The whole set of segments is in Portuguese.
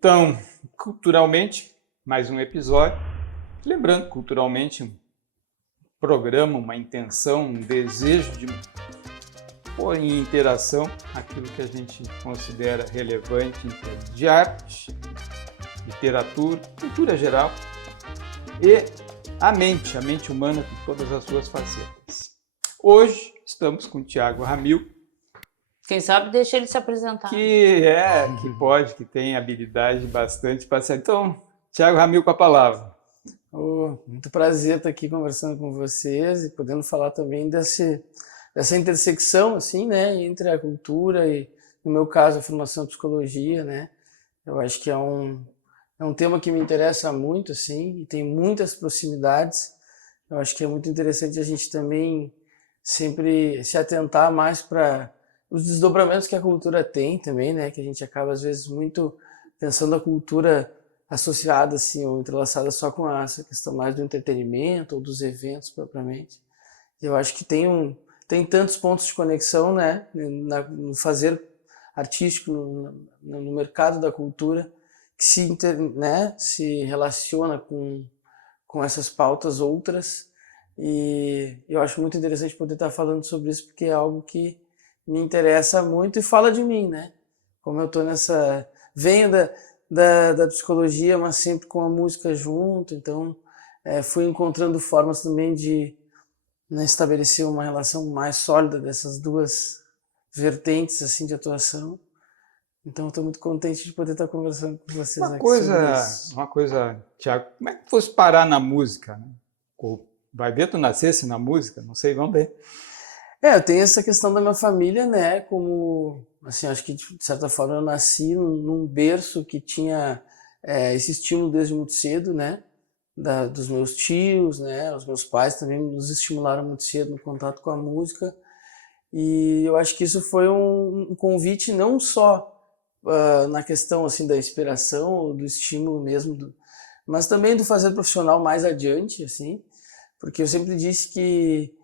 Então, culturalmente, mais um episódio. Lembrando, culturalmente, um programa, uma intenção, um desejo de pôr em interação aquilo que a gente considera relevante em termos de arte, literatura, cultura geral e a mente humana com todas as suas facetas. Hoje estamos com o Thiago Ramil. Quem sabe deixa ele se apresentar. Que tem habilidade bastante para ser. Então, Thiago Ramil com a palavra. Muito prazer estar aqui conversando com vocês e podendo falar também dessa intersecção, assim, né, entre a cultura e, no meu caso, a formação em psicologia, né. Eu acho que é um tema que me interessa muito, assim, e tem muitas proximidades. Eu acho que é muito interessante a gente também sempre se atentar mais para os desdobramentos que a cultura tem também, né, que a gente acaba, às vezes, muito pensando a cultura associada, assim, ou entrelaçada só com essa questão mais do entretenimento ou dos eventos propriamente. Eu acho que tem tantos pontos de conexão, né, no fazer artístico, no mercado da cultura, que se relaciona com essas pautas outras, e eu acho muito interessante poder estar falando sobre isso, porque é algo que me interessa muito e fala de mim, né? Como eu tô venho da psicologia, mas sempre com a música junto, então fui encontrando formas também de, né, estabelecer uma relação mais sólida dessas duas vertentes assim de atuação. Então estou muito contente de poder estar conversando com vocês aqui sobre isso. Uma coisa, Thiago, como é que fosse parar na música, né? Vai ver tu nascesse na música? Não sei, vamos ver. Eu tenho essa questão da minha família, né, como, assim, acho que de certa forma eu nasci num berço que tinha esse estímulo desde muito cedo, né, dos meus tios, né, os meus pais também nos estimularam muito cedo no contato com a música, e eu acho que isso foi um convite não só na questão, assim, da inspiração, do estímulo mesmo, mas também do fazer profissional mais adiante, assim, porque eu sempre disse que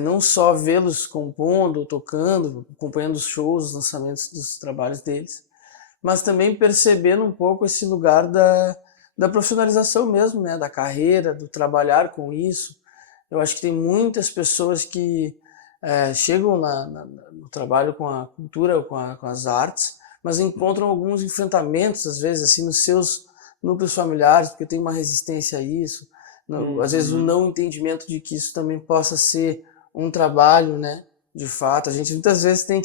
não só vê-los compondo, tocando, acompanhando os shows, os lançamentos dos trabalhos deles, mas também percebendo um pouco esse lugar da profissionalização mesmo, né, da carreira, do trabalhar com isso. Eu acho que tem muitas pessoas que chegam no trabalho com a cultura, com as artes, mas encontram alguns enfrentamentos, às vezes, assim, nos seus núcleos familiares, porque tem uma resistência a isso, às vezes um não entendimento de que isso também possa ser um trabalho, né, de fato. A gente muitas vezes tem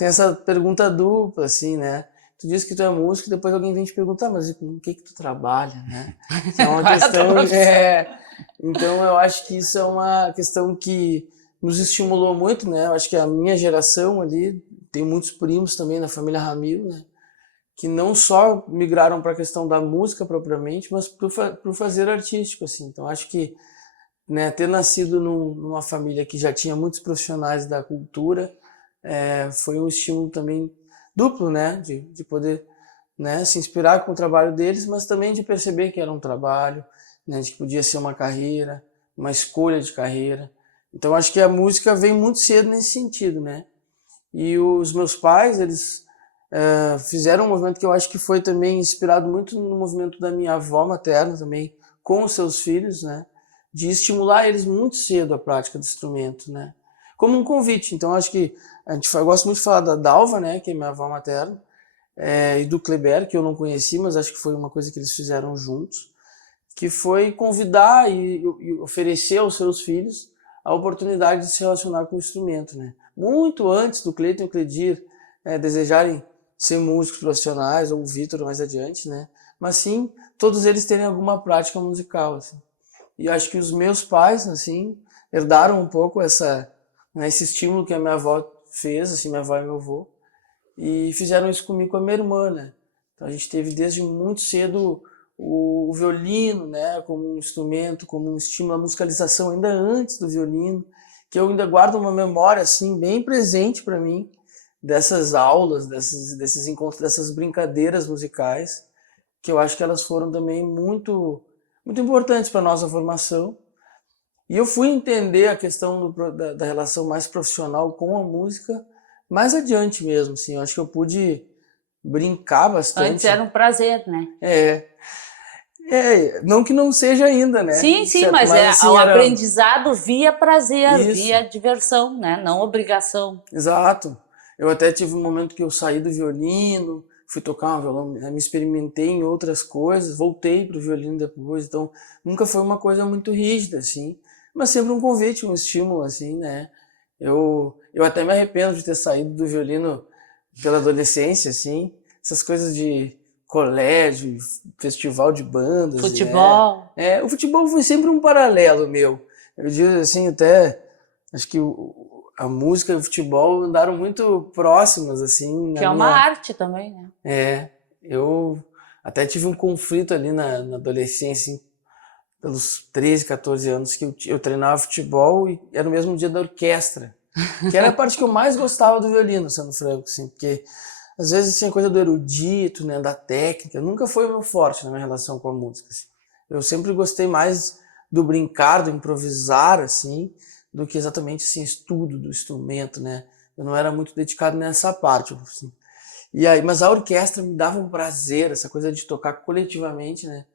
essa pergunta dupla, assim, né, tu diz que tu é músico e depois alguém vem te perguntar, mas com o que tu trabalha, né? É uma questão, então eu acho que isso é uma questão que nos estimulou muito, né, eu acho que a minha geração ali, tem muitos primos também na família Ramil, né, que não só migraram para a questão da música propriamente, mas para o fazer artístico, assim. Então acho que, né, ter nascido numa família que já tinha muitos profissionais da cultura foi um estímulo também duplo, né, de poder, né, se inspirar com o trabalho deles, mas também de perceber que era um trabalho, né, de que podia ser uma carreira, uma escolha de carreira. Então acho que a música vem muito cedo nesse sentido, né. E os meus pais, eles fizeram um movimento que eu acho que foi também inspirado muito no movimento da minha avó materna também, com os seus filhos, né, de estimular eles muito cedo a prática do instrumento, né, como um convite. Então acho que eu gosto muito de falar da Dalva, né, que é minha avó materna, e do Kleber, que eu não conheci, mas acho que foi uma coisa que eles fizeram juntos, que foi convidar e oferecer aos seus filhos a oportunidade de se relacionar com o instrumento, né, muito antes do Cleiton e o Cledir desejarem ser músicos profissionais, ou o Vitor mais adiante, né, mas sim todos eles terem alguma prática musical, assim. E acho que os meus pais, assim, herdaram um pouco esse estímulo que a minha avó fez, assim, minha avó e meu avô, e fizeram isso comigo, com a minha irmã, né. Então a gente teve desde muito cedo o violino, né, como um instrumento, como um estímulo à musicalização, ainda antes do violino, que eu ainda guardo uma memória, assim, bem presente para mim, dessas aulas, desses encontros, dessas brincadeiras musicais, que eu acho que elas foram também muito, muito importantes para a nossa formação. E eu fui entender a questão da relação mais profissional com a música mais adiante mesmo, assim. Eu acho que eu pude brincar bastante. Antes era um prazer, né? Não que não seja ainda, né? Sim, Certo, mas assim, o era... aprendizado via prazer, Isso. via diversão, né? Não obrigação. Exato. Eu até tive um momento que eu saí do violino, fui tocar um violão, me experimentei em outras coisas, voltei pro violino depois, então nunca foi uma coisa muito rígida, assim, mas sempre um convite, um estímulo, assim, né? Eu até me arrependo de ter saído do violino pela adolescência, assim, essas coisas de colégio, festival de bandas. Futebol. O futebol foi sempre um paralelo meu. Eu digo assim, até, acho que a música e o futebol andaram muito próximas, assim. Que é uma arte também, né? Eu até tive um conflito ali na adolescência, assim, pelos 13, 14 anos, que eu treinava futebol e era o mesmo dia da orquestra, que era a parte que eu mais gostava do violino, sendo franco, assim, porque às vezes tinha coisa do erudito, né, da técnica, nunca foi o meu forte na minha relação com a música, assim. Eu sempre gostei mais do brincar, do improvisar, assim, do que exatamente, assim, estudo do instrumento, né, eu não era muito dedicado nessa parte, assim. E aí, mas a orquestra me dava um prazer, essa coisa de tocar coletivamente, né,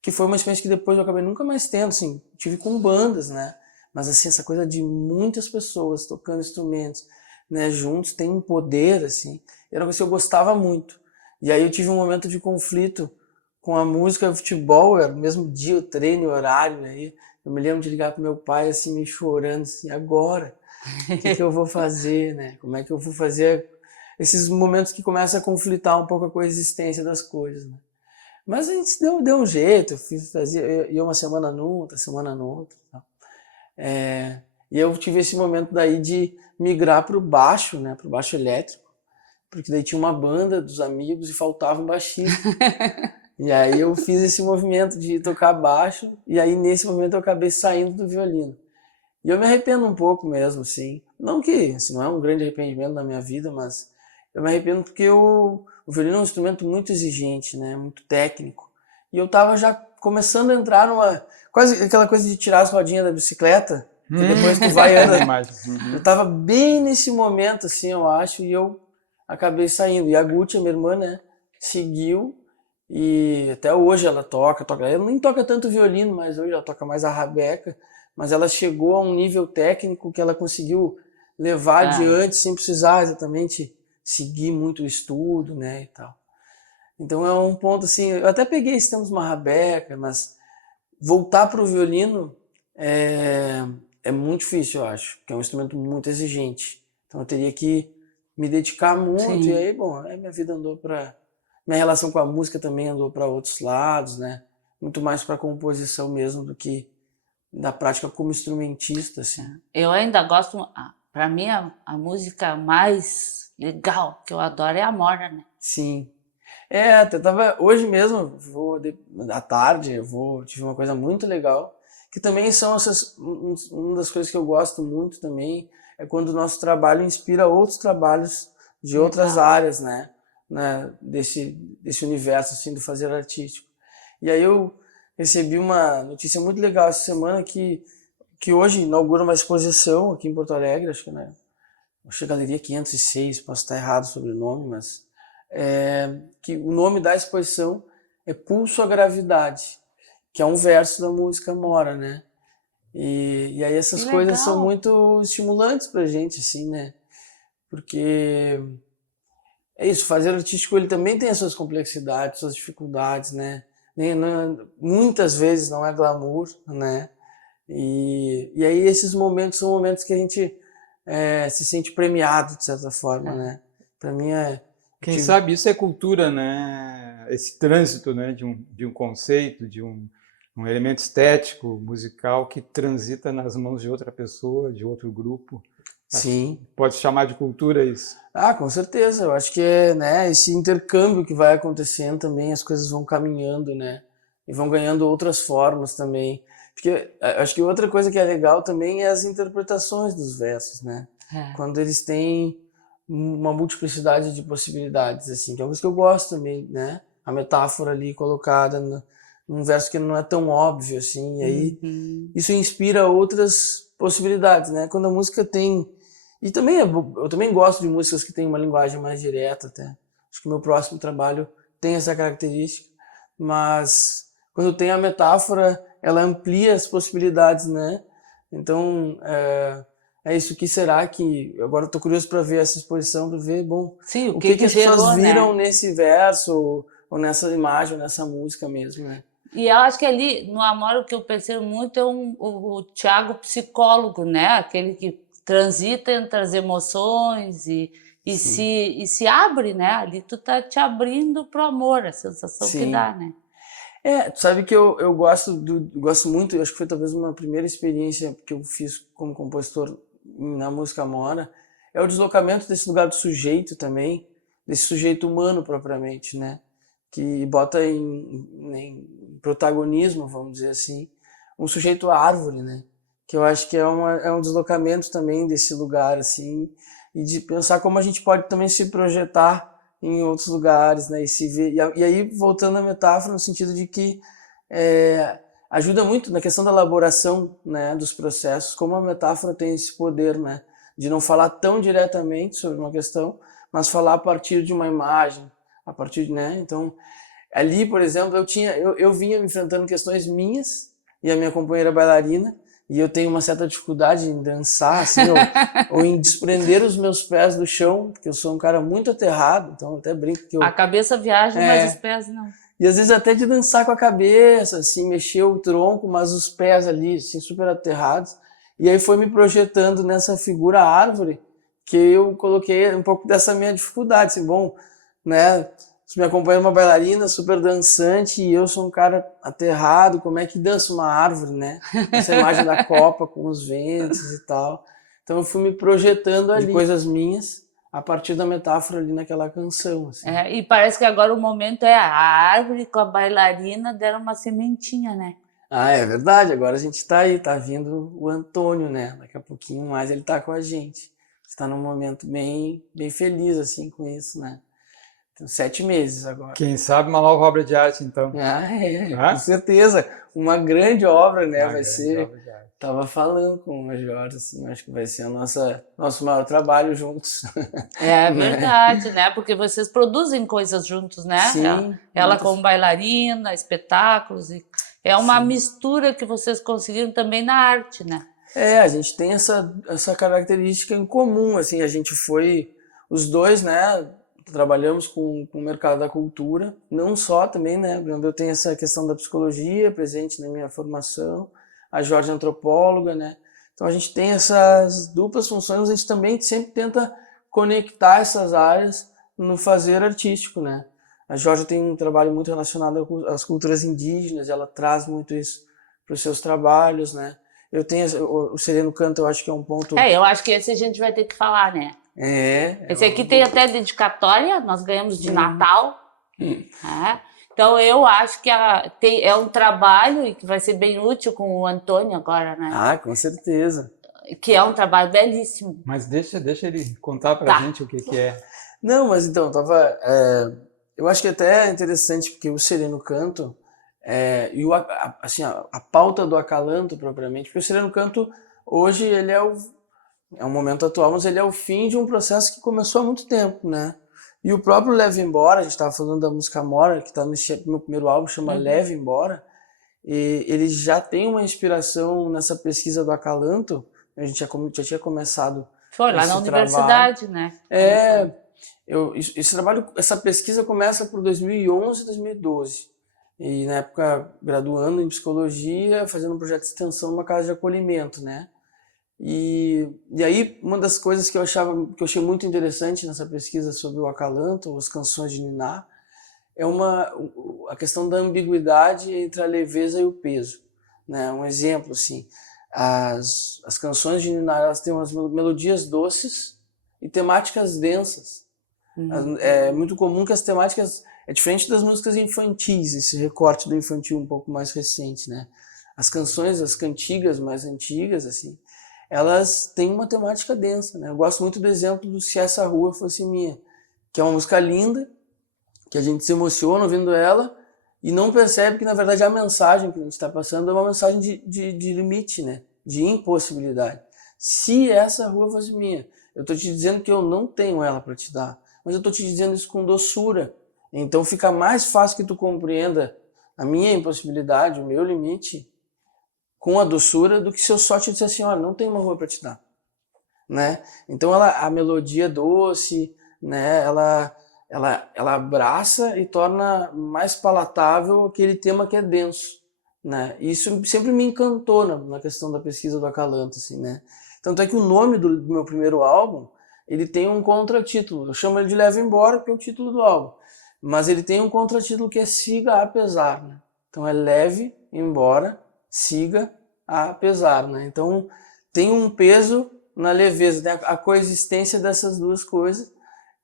que foi uma experiência que depois eu acabei nunca mais tendo, assim, tive com bandas, né, mas assim, essa coisa de muitas pessoas tocando instrumentos, né, juntos, tem um poder, assim, era uma coisa que eu gostava muito. E aí eu tive um momento de conflito com a música e o futebol, era no mesmo dia, o treino, o horário, aí eu me lembro de ligar pro meu pai, assim, me chorando, assim, agora, o que eu vou fazer, né, como é que eu vou fazer esses momentos que começam a conflitar um pouco a coexistência das coisas, né. Mas a gente deu um jeito, eu ia uma semana num, outra semana no outro. E eu tive esse momento daí de migrar para o baixo, né, para o baixo elétrico, porque daí tinha uma banda dos amigos e faltava um baixista. E aí eu fiz esse movimento de tocar baixo, e aí nesse momento eu acabei saindo do violino. E eu me arrependo um pouco mesmo, assim. Não que, assim, não é um grande arrependimento na minha vida, mas eu me arrependo porque o violino é um instrumento muito exigente, né? Muito técnico. E eu tava já começando a entrar numa... Quase aquela coisa de tirar as rodinhas da bicicleta, que depois tu vai e anda. Eu tava bem nesse momento, assim, eu acho, e eu acabei saindo. E a Guti, a minha irmã, né, seguiu, e até hoje ela toca. Ela nem toca tanto violino, mas hoje ela toca mais a rabeca. Mas ela chegou a um nível técnico que ela conseguiu levar adiante sem precisar exatamente seguir muito o estudo, né, e tal. Então é um ponto assim, eu até peguei esse termo de uma rabeca, mas voltar para o violino é muito difícil, eu acho, porque é um instrumento muito exigente. Então eu teria que me dedicar muito. Sim. E aí, bom, aí minha vida andou para... Minha relação com a música também andou para outros lados, né, muito mais para composição mesmo do que da prática como instrumentista, assim. Eu ainda gosto, para mim a música mais legal que eu adoro é a Mora, né? Sim. Até tava hoje mesmo, à tarde, tive uma coisa muito legal, que também são uma das coisas que eu gosto muito também, é quando o nosso trabalho inspira outros trabalhos de outras áreas, né, desse universo, assim, do fazer artístico. E aí eu recebi uma notícia muito legal essa semana que hoje inaugura uma exposição aqui em Porto Alegre, acho que, né, acho que a Galeria 506, posso estar errado sobre o nome, mas que o nome da exposição é Pulso à Gravidade, que é um verso da música Mora, né? E aí essas coisas são muito estimulantes pra gente, assim, né? Porque é isso, fazer artístico ele também tem as suas complexidades, suas dificuldades, né? Muitas vezes não é glamour, né? E aí esses momentos são momentos que a gente se sente premiado, de certa forma, né? Para mim Quem sabe isso é cultura, né? Esse trânsito, né, de um conceito, de um elemento estético, musical, que transita nas mãos de outra pessoa, de outro grupo. Sim. Pode chamar de cultura isso? Com certeza. Eu acho que é, né, esse intercâmbio que vai acontecendo também, as coisas vão caminhando, né? E vão ganhando outras formas também. Porque acho que outra coisa que é legal também é as interpretações dos versos, né? Quando eles têm uma multiplicidade de possibilidades, assim, que é uma coisa que eu gosto também, né? A metáfora ali colocada num verso que não é tão óbvio, assim, e aí isso inspira outras possibilidades, né? Quando a música tem... E também eu também gosto de músicas que têm uma linguagem mais direta, até. Acho que o meu próximo trabalho tem essa característica, mas quando tem a metáfora, ela amplia as possibilidades, né? Então, é isso. Que será que... Agora eu tô curioso para ver essa exposição, para ver, bom, Sim, o que as pessoas gerou, viram né? nesse verso, ou nessa imagem, ou nessa música mesmo, né? E eu acho que ali, no Amor, o que eu percebo muito é o Tiago psicólogo, né? Aquele que transita entre as emoções e se abre, né? Ali tu tá te abrindo pro amor, a sensação que Sim. dá, né? Tu sabe que eu gosto muito, eu acho que foi talvez uma primeira experiência que eu fiz como compositor na música Amora, é o deslocamento desse lugar do sujeito também, desse sujeito humano propriamente, né? Que bota em protagonismo, vamos dizer assim, um sujeito árvore, né? Que eu acho que é um deslocamento também desse lugar, assim, e de pensar como a gente pode também se projetar em outros lugares, né? E se ver, e aí voltando à metáfora no sentido de que ajuda muito na questão da elaboração, né, dos processos, como a metáfora tem esse poder, né, de não falar tão diretamente sobre uma questão, mas falar a partir de uma imagem, a partir de, né? Então, ali, por exemplo, eu vinha me enfrentando questões minhas e a minha companheira bailarina, e eu tenho uma certa dificuldade em dançar, assim, ou em desprender os meus pés do chão, porque eu sou um cara muito aterrado, então eu até brinco que A cabeça viaja, mas os É. pés não. E às vezes até de dançar com a cabeça, assim, mexer o tronco, mas os pés ali, assim, super aterrados. E aí foi me projetando nessa figura árvore, que eu coloquei um pouco dessa minha dificuldade, assim, bom, né? Se me acompanha uma bailarina super dançante e eu sou um cara aterrado, como é que dança uma árvore, né? Essa imagem da copa com os ventos e tal. Então eu fui me projetando ali de coisas minhas a partir da metáfora ali naquela canção, assim. E parece que agora o momento é a árvore com a bailarina deram uma sementinha, né? É verdade, agora a gente tá aí, tá vindo o Antônio, né? Daqui a pouquinho mais ele tá com a gente. Está num momento bem, bem feliz, assim, com isso, né? Tem 7 meses agora. Quem sabe uma nova obra de arte, então. Com certeza. Uma grande obra, né? Uma Vai grande ser. obra de arte. Tava falando com o Major, assim, acho que vai ser nosso maior trabalho juntos. É Né? verdade, né? Porque vocês produzem coisas juntos, né? Sim. Ela como bailarina, espetáculos. É uma mistura que vocês conseguiram também na arte, né? A gente tem essa característica em comum, assim, a gente foi, os dois, né, trabalhamos com o mercado da cultura, não só também, né, eu tenho essa questão da psicologia presente na minha formação, a Jorge é antropóloga, né, então a gente tem essas duplas funções, mas a gente também sempre tenta conectar essas áreas no fazer artístico, né. A Jorge tem um trabalho muito relacionado às culturas indígenas, ela traz muito isso para os seus trabalhos, né. Eu tenho o Sereno Canto, eu acho que é um ponto. Eu acho que esse a gente vai ter que falar, né? Esse aqui tem até dedicatória, nós ganhamos de Natal. Então eu acho que é um trabalho e que vai ser bem útil com o Antônio agora, né? Com certeza. Que é um trabalho belíssimo. Mas deixa ele contar pra gente o que é. Não, mas então, eu acho que até é interessante, porque o Sereno Canto, e assim, a pauta do acalanto propriamente, porque o Sereno Canto hoje ele é um momento atual, mas ele é o fim de um processo que começou há muito tempo, né? E o próprio Leve Embora, a gente estava falando da música Amora, que está no meu primeiro álbum, chama Leve Embora, e ele já tem uma inspiração nessa pesquisa do acalanto, a gente já tinha começado. Foi lá na universidade, né? Essa pesquisa começa por 2011, 2012. E na época graduando em psicologia, fazendo um projeto de extensão numa casa de acolhimento, né? E aí uma das coisas que eu achei muito interessante nessa pesquisa sobre o acalanto, ou as canções de Niná, é a questão da ambiguidade entre a leveza e o peso, né? Um exemplo assim, as canções de Niná, elas têm umas melodias doces e temáticas densas. É muito comum que as temáticas... É diferente das músicas infantis, esse recorte do infantil um pouco mais recente, né? As canções, as cantigas mais antigas, assim, elas têm uma temática densa, né? Eu gosto muito do exemplo do Se Essa Rua Fosse Minha, que é uma música linda, que a gente se emociona ouvindo ela e não percebe que, na verdade, a mensagem que a gente está passando é uma mensagem de limite, né? De impossibilidade. Se essa rua fosse minha, eu estou te dizendo que eu não tenho ela para te dar, mas eu estou te dizendo isso com doçura. Então fica mais fácil que tu compreenda a minha impossibilidade, o meu limite, com a doçura, do que se eu só te disser assim, olha, não tem uma rua para te dar, né? Então a melodia doce, né? Ela abraça e torna mais palatável aquele tema que é denso, né? E isso sempre me encantou na questão da pesquisa do Acalanto, assim, né? Tanto é que o nome do meu primeiro álbum, ele tem um contratítulo. Eu chamo ele de Leva Embora, porque é o título do álbum. Mas ele tem um contratítulo que é Siga Apesar, né? Então é Leve Embora, Siga Apesar, né? Então tem um peso na leveza, né? A coexistência dessas duas coisas,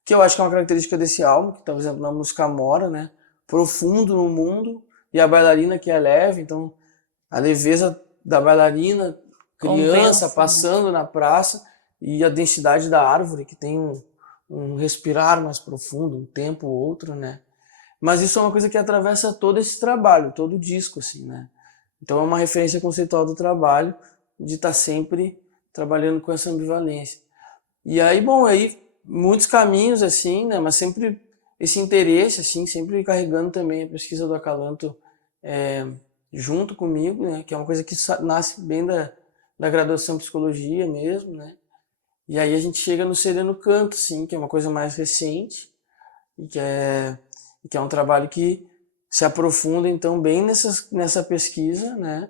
que eu acho que é uma característica desse álbum, que, por exemplo, na música Amora, né? Profundo no mundo, e a bailarina que é leve, então a leveza da bailarina, criança Compensa, passando na praça, e a densidade da árvore, que tem um respirar mais profundo, um tempo ou outro, né? Mas isso é uma coisa que atravessa todo esse trabalho, todo o disco, assim, né? Então é uma referência conceitual do trabalho, de estar sempre trabalhando com essa ambivalência. E aí, bom, aí muitos caminhos, assim, né? Mas sempre esse interesse, assim, sempre carregando também a pesquisa do Acalanto junto comigo, né? Que é uma coisa que nasce bem da graduação em psicologia mesmo, né? E aí a gente chega no Sereno Canto, assim, que é uma coisa mais recente e que é um trabalho que se aprofunda, então, bem nessa pesquisa, né?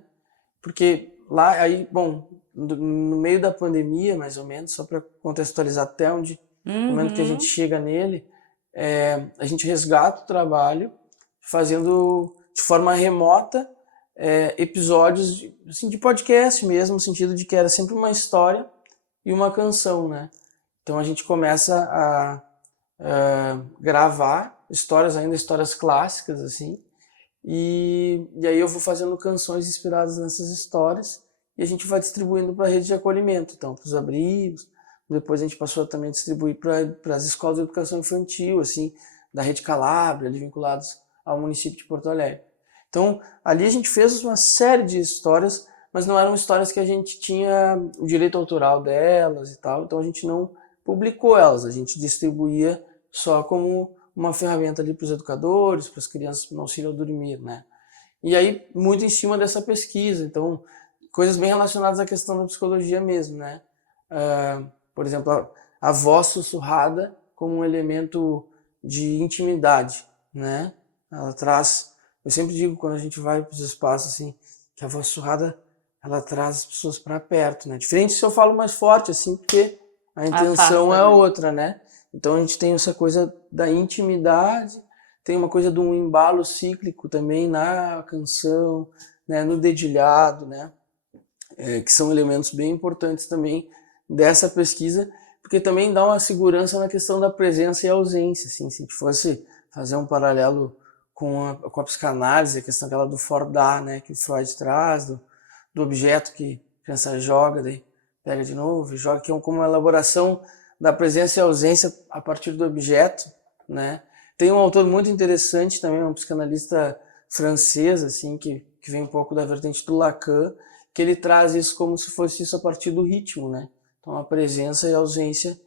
Porque lá, aí, bom, no meio da pandemia, mais ou menos, só para contextualizar até o momento que a gente chega nele, a gente resgata o trabalho fazendo de forma remota episódios assim, de podcast mesmo, no sentido de que era sempre uma história e uma canção, né? Então a gente começa a gravar ainda histórias clássicas, assim, e aí eu vou fazendo canções inspiradas nessas histórias e a gente vai distribuindo para a rede de acolhimento, então para os abrigos, depois a gente passou a também distribuir para as escolas de educação infantil, assim, da Rede Calabria, ali vinculados ao município de Porto Alegre. Então ali a gente fez uma série de histórias, mas não eram histórias que a gente tinha o direito autoral delas e tal, então a gente não publicou elas, a gente distribuía só como uma ferramenta ali para os educadores, para as crianças no auxílio ao dormir, né? E aí, muito em cima dessa pesquisa, então, coisas bem relacionadas à questão da psicologia mesmo, né? Por exemplo, a voz sussurrada como um elemento de intimidade, né? Ela traz, eu sempre digo quando a gente vai para os espaços assim, que a voz sussurrada ela traz as pessoas para perto, né? Diferente se eu falo mais forte assim, porque a intenção é outra, né? Então a gente tem essa coisa da intimidade, tem uma coisa de um embalo cíclico também na canção, né, no dedilhado, né, que são elementos bem importantes também dessa pesquisa, porque também dá uma segurança na questão da presença e ausência, assim, se a gente fosse fazer um paralelo com a psicanálise, a questão aquela do fordar, né, que o Freud traz, do objeto que a criança joga, daí pega de novo e joga, que é como uma elaboração da presença e ausência a partir do objeto, né? Tem um autor muito interessante também, um psicanalista francês, assim, que vem um pouco da vertente do Lacan, que ele traz isso como se fosse isso a partir do ritmo, né? Então a presença e a ausência,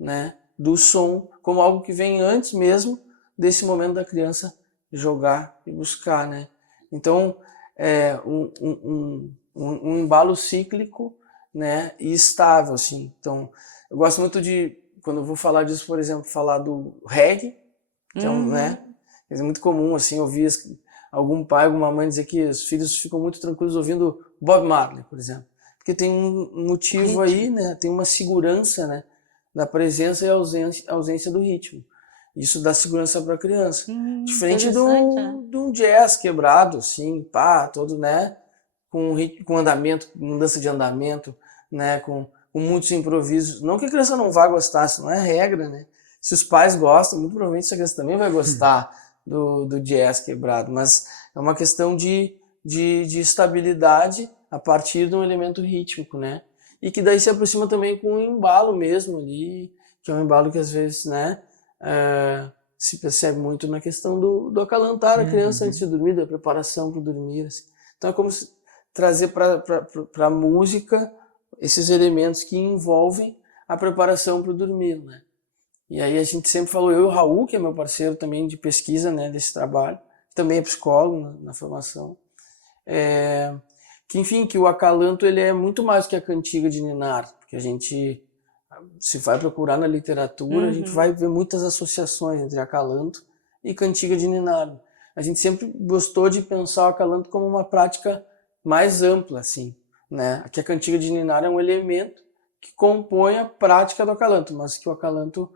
né, do som, como algo que vem antes mesmo desse momento da criança jogar e buscar, né? Então é um embalo cíclico, né, e estável, assim. Então eu gosto muito de, quando eu vou falar disso, por exemplo, falar do reggae, que é né, é muito comum, assim, ouvir algum pai, alguma mãe dizer que os filhos ficam muito tranquilos ouvindo Bob Marley, por exemplo. Porque tem um motivo aí, né, tem uma segurança, né, da presença e ausência do ritmo. Isso dá segurança para a criança. Diferente de um jazz quebrado, assim, pá, todo, né, com andamento, mudança de andamento, né, com muitos improvisos. Não que a criança não vá gostar, isso não é regra, né? Se os pais gostam, muito provavelmente essa criança também vai gostar do jazz quebrado, mas é uma questão de estabilidade a partir de um elemento rítmico, né? E que daí se aproxima também com um embalo mesmo ali, que é um embalo que às vezes, né, se percebe muito na questão do acalantar a criança antes de dormir, da preparação para o dormir. Assim. Então é como se trazer para a música esses elementos que envolvem a preparação para o dormir, né? E aí a gente sempre falou, eu e o Raul, que é meu parceiro também de pesquisa, né, desse trabalho, também é psicólogo na formação, que enfim, que o acalanto ele é muito mais que a cantiga de ninar, porque a gente, se vai procurar na literatura, a gente vai ver muitas associações entre acalanto e cantiga de ninar. A gente sempre gostou de pensar o acalanto como uma prática mais ampla, assim, né? Aqui a cantiga de ninar é um elemento que compõe a prática do acalanto, mas que o acalanto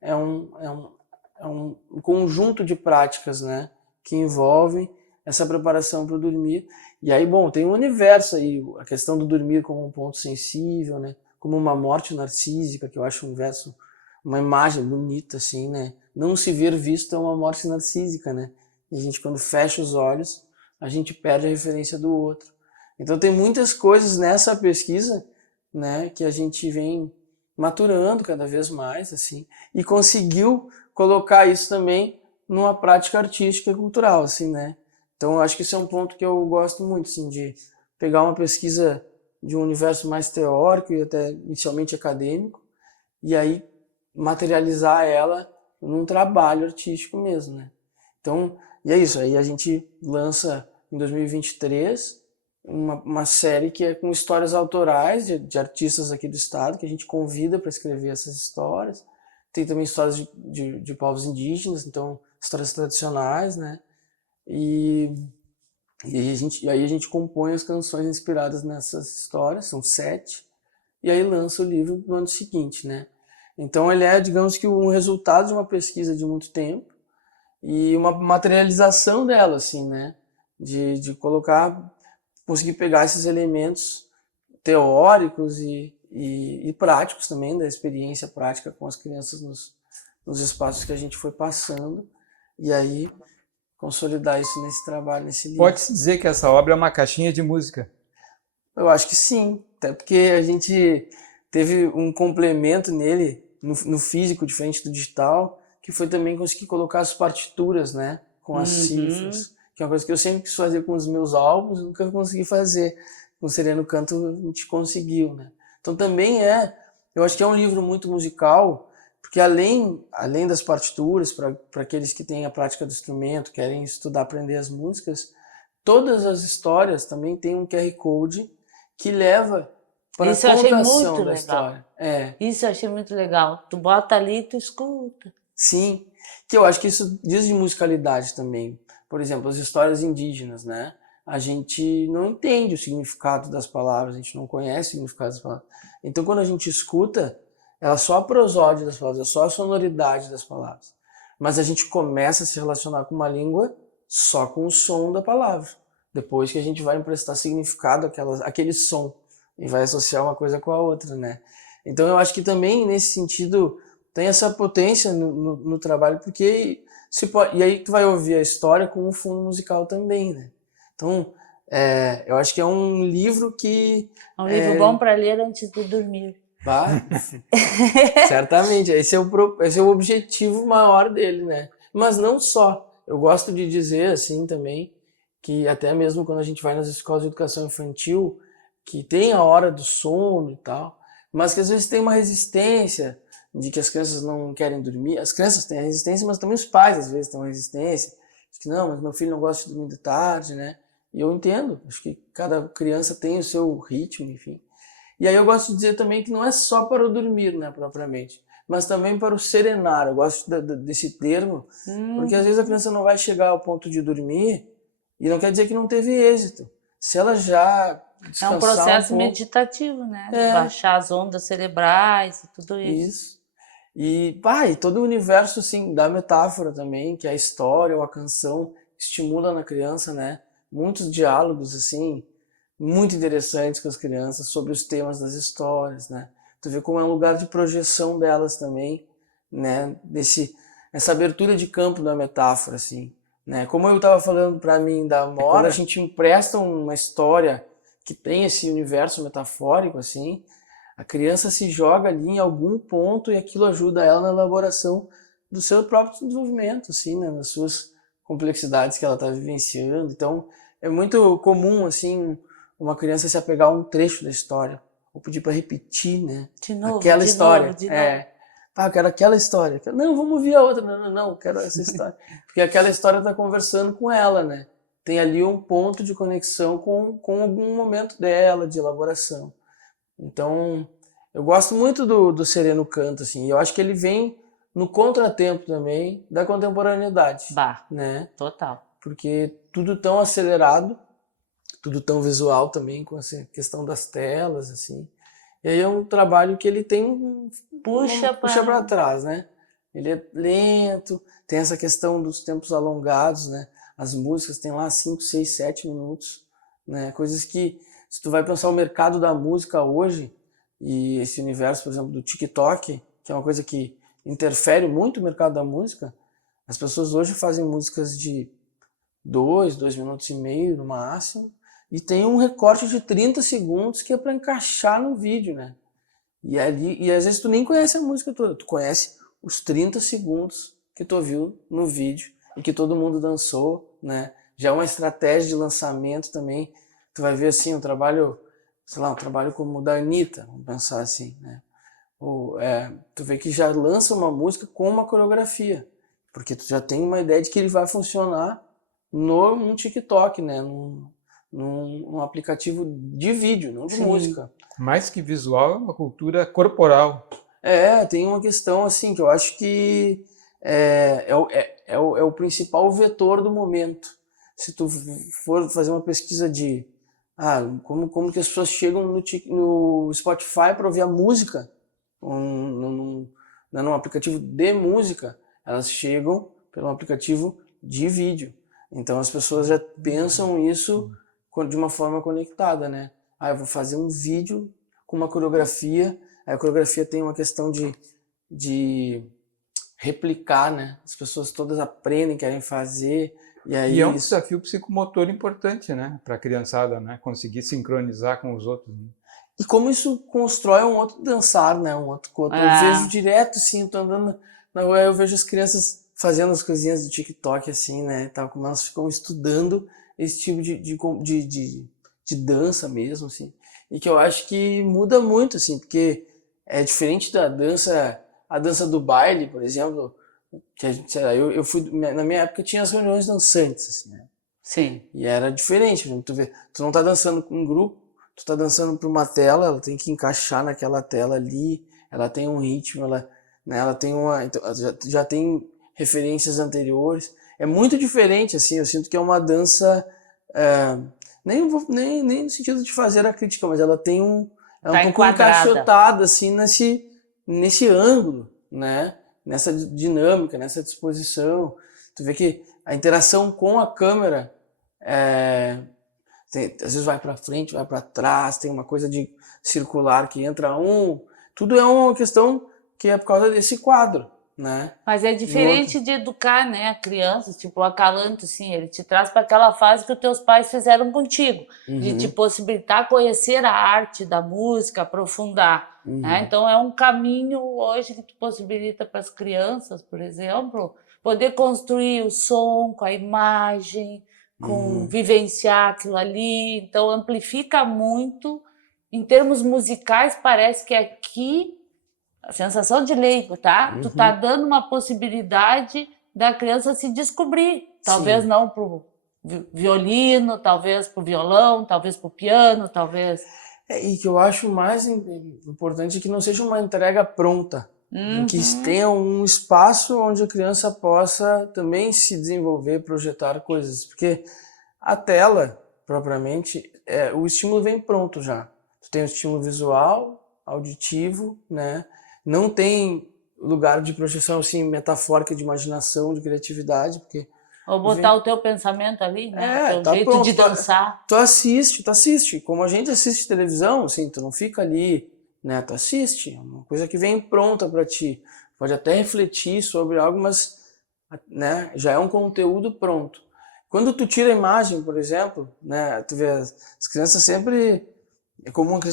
é um conjunto de práticas, né, que envolvem essa preparação para o dormir. E aí, bom, tem um universo aí, a questão do dormir como um ponto sensível, né, como uma morte narcísica, que eu acho um verso, uma imagem bonita, assim, né, não se ver visto é uma morte narcísica, né, e a gente, quando fecha os olhos, a gente perde a referência do outro. Então tem muitas coisas nessa pesquisa, né, que a gente vem maturando cada vez mais, assim, e conseguiu colocar isso também numa prática artística e cultural, assim, né? Então, eu acho que isso é um ponto que eu gosto muito, assim, de pegar uma pesquisa de um universo mais teórico e até inicialmente acadêmico, e aí materializar ela num trabalho artístico mesmo, né? Então, e é isso, aí a gente lança em 2023 uma série que é com histórias autorais de artistas aqui do estado, que a gente convida para escrever essas histórias. Tem também histórias de povos indígenas, então histórias tradicionais, né? E aí a gente compõe as canções inspiradas nessas histórias, são 7, e aí lança o livro no ano seguinte, né? Então ele é, digamos que, um resultado de uma pesquisa de muito tempo e uma materialização dela, assim, né? De colocar, conseguir pegar esses elementos teóricos e práticos também, da experiência prática com as crianças nos espaços que a gente foi passando, e aí consolidar isso nesse trabalho, nesse livro. Pode-se dizer que essa obra é uma caixinha de música? Eu acho que sim, até porque a gente teve um complemento nele, no físico, diferente do digital, que foi também conseguir colocar as partituras, né, com as cifras, que é uma coisa que eu sempre quis fazer com os meus álbuns, nunca consegui fazer. Com o Sereno Canto a gente conseguiu, né? Então também eu acho que é um livro muito musical, porque além das partituras, para aqueles que têm a prática do instrumento, querem estudar, aprender as músicas, todas as histórias também têm um QR Code que leva para a contação da história. Isso eu achei muito legal. Tu bota ali e tu escuta. Sim, que eu acho que isso diz de musicalidade também. Por exemplo, as histórias indígenas, né? A gente não entende o significado das palavras, a gente não conhece o significado das palavras. Então, quando a gente escuta, ela só a prosódia das palavras, é só a sonoridade das palavras. Mas a gente começa a se relacionar com uma língua só com o som da palavra. Depois que a gente vai emprestar significado àquele som e vai associar uma coisa com a outra, né? Então, eu acho que também, nesse sentido, tem essa potência no trabalho, porque e aí tu vai ouvir a história com um fundo musical também, né? Então, eu acho que é um livro que... É um livro bom para ler antes de dormir. Certamente, esse é o objetivo maior dele, né? Mas não só. Eu gosto de dizer, assim, também, que até mesmo quando a gente vai nas escolas de educação infantil, que tem a hora do sono e tal, mas que às vezes tem uma resistência de que as crianças não querem dormir. As crianças têm a resistência, mas também os pais às vezes têm uma resistência. Diz que não, mas meu filho não gosta de dormir de tarde, né? E eu entendo, acho que cada criança tem o seu ritmo, enfim. E aí eu gosto de dizer também que não é só para o dormir, né, propriamente, mas também para o serenar. Eu gosto desse termo, porque às vezes a criança não vai chegar ao ponto de dormir e não quer dizer que não teve êxito. Se ela já descansar é um processo meditativo, né? Baixar as ondas cerebrais e tudo isso. Isso. E todo o universo, assim, da metáfora também, que a história ou a canção estimula na criança, né? Muitos diálogos, assim, muito interessantes com as crianças sobre os temas das histórias, né? Tu vê como é um lugar de projeção delas também, né? Essa abertura de campo da metáfora, assim, né? Como eu estava falando para mim da Amora, quando a gente empresta uma história que tem esse universo metafórico, assim, a criança se joga ali em algum ponto e aquilo ajuda ela na elaboração do seu próprio desenvolvimento, assim, né? Nas suas complexidades que ela está vivenciando. Então, é muito comum, assim, uma criança se apegar a um trecho da história, ou pedir para repetir, né? De novo, aquela história. De novo. eu quero aquela história. Não, vamos ouvir a outra. Não, eu quero essa história. Porque aquela história está conversando com ela, né? Tem ali um ponto de conexão com algum momento dela, de elaboração. Então, eu gosto muito do Sereno Canto, assim. Eu acho que ele vem no contratempo também da contemporaneidade, Bah, né? total. Porque tudo tão acelerado, tudo tão visual também, com essa questão das telas, assim. E aí é um trabalho que ele tem Puxa para trás, né? Ele é lento, tem essa questão dos tempos alongados, né? As músicas tem lá 5, 6, 7 minutos, né? Coisas que, se tu vai pensar o mercado da música hoje, e esse universo, por exemplo, do TikTok, que é uma coisa que interfere muito no mercado da música, as pessoas hoje fazem músicas de 2 minutos e meio no máximo, e tem um recorte de 30 segundos que é para encaixar no vídeo, né? E às vezes tu nem conhece a música toda, tu conhece os 30 segundos que tu ouviu no vídeo e que todo mundo dançou, né? Já é uma estratégia de lançamento também. Tu vai ver assim, um trabalho como o da Anitta, vamos pensar assim, né? Tu vê que já lança uma música com uma coreografia, porque tu já tem uma ideia de que ele vai funcionar num TikTok, né? Num aplicativo de vídeo, não de música. Mais que visual, é uma cultura corporal. Tem uma questão assim que eu acho que é o principal vetor do momento. Se tu for fazer uma pesquisa de como que as pessoas chegam no Spotify para ouvir a música, num aplicativo de música, elas chegam pelo aplicativo de vídeo. Então as pessoas já pensam isso de uma forma conectada, né? Eu vou fazer um vídeo com uma coreografia. A coreografia tem uma questão de replicar, né? As pessoas todas aprendem, querem fazer. E é um desafio psicomotor importante, né? Para a criançada, né? Conseguir sincronizar com os outros. Né? E como isso constrói um outro dançar, né? Um outro corpo. Eu vejo direto, assim, tô andando na rua, eu vejo as crianças fazendo as coisinhas do TikTok, assim, né? Tal, como elas ficam estudando esse tipo de dança mesmo, assim. E que eu acho que muda muito, assim, porque é diferente da dança, a dança do baile, por exemplo, que a gente, sei lá, eu fui, na minha época tinha as reuniões dançantes, assim, né? Sim. E era diferente, tu não tá dançando com um grupo, tu tá dançando para uma tela, ela tem que encaixar naquela tela ali, ela tem um ritmo, ela tem então, já tem referências anteriores, é muito diferente, assim, eu sinto que é uma dança, nem no sentido de fazer a crítica, mas ela tem um pouco encaixotada, assim, nesse ângulo, né, nessa dinâmica, nessa disposição, tu vê que a interação com a câmera às vezes vai para frente, vai para trás, tem uma coisa de circular que entra tudo é uma questão que é por causa desse quadro, né? Mas é diferente de educar, né, a criança, tipo o acalanto, assim, ele te traz para aquela fase que os teus pais fizeram contigo, de te possibilitar conhecer a arte da música, aprofundar, né? Então é um caminho hoje que tu possibilita para as crianças, por exemplo, poder construir o som com a imagem, com vivenciar aquilo ali, então amplifica muito. Em termos musicais, parece que aqui, a sensação de leigo, tá? Tu tá dando uma possibilidade da criança se descobrir, talvez não pro violino, talvez pro violão, talvez pro piano, talvez... E que eu acho mais importante é que não seja uma entrega pronta, que tenha um espaço onde a criança possa também se desenvolver, projetar coisas, porque a tela, propriamente, o estímulo vem pronto já. Tu tem o estímulo visual, auditivo, né? Não tem lugar de projeção assim, metafórica, de imaginação, de criatividade, porque... Ou botar o teu pensamento ali, né? O teu jeito pronto, de dançar. Tu assiste. Como a gente assiste televisão, assim, tu não fica ali, né? Tu assiste, é uma coisa que vem pronta para ti. Pode até refletir sobre algo, mas, né, já é um conteúdo pronto. Quando tu tira a imagem, por exemplo, né, tu vê as crianças sempre... É comum que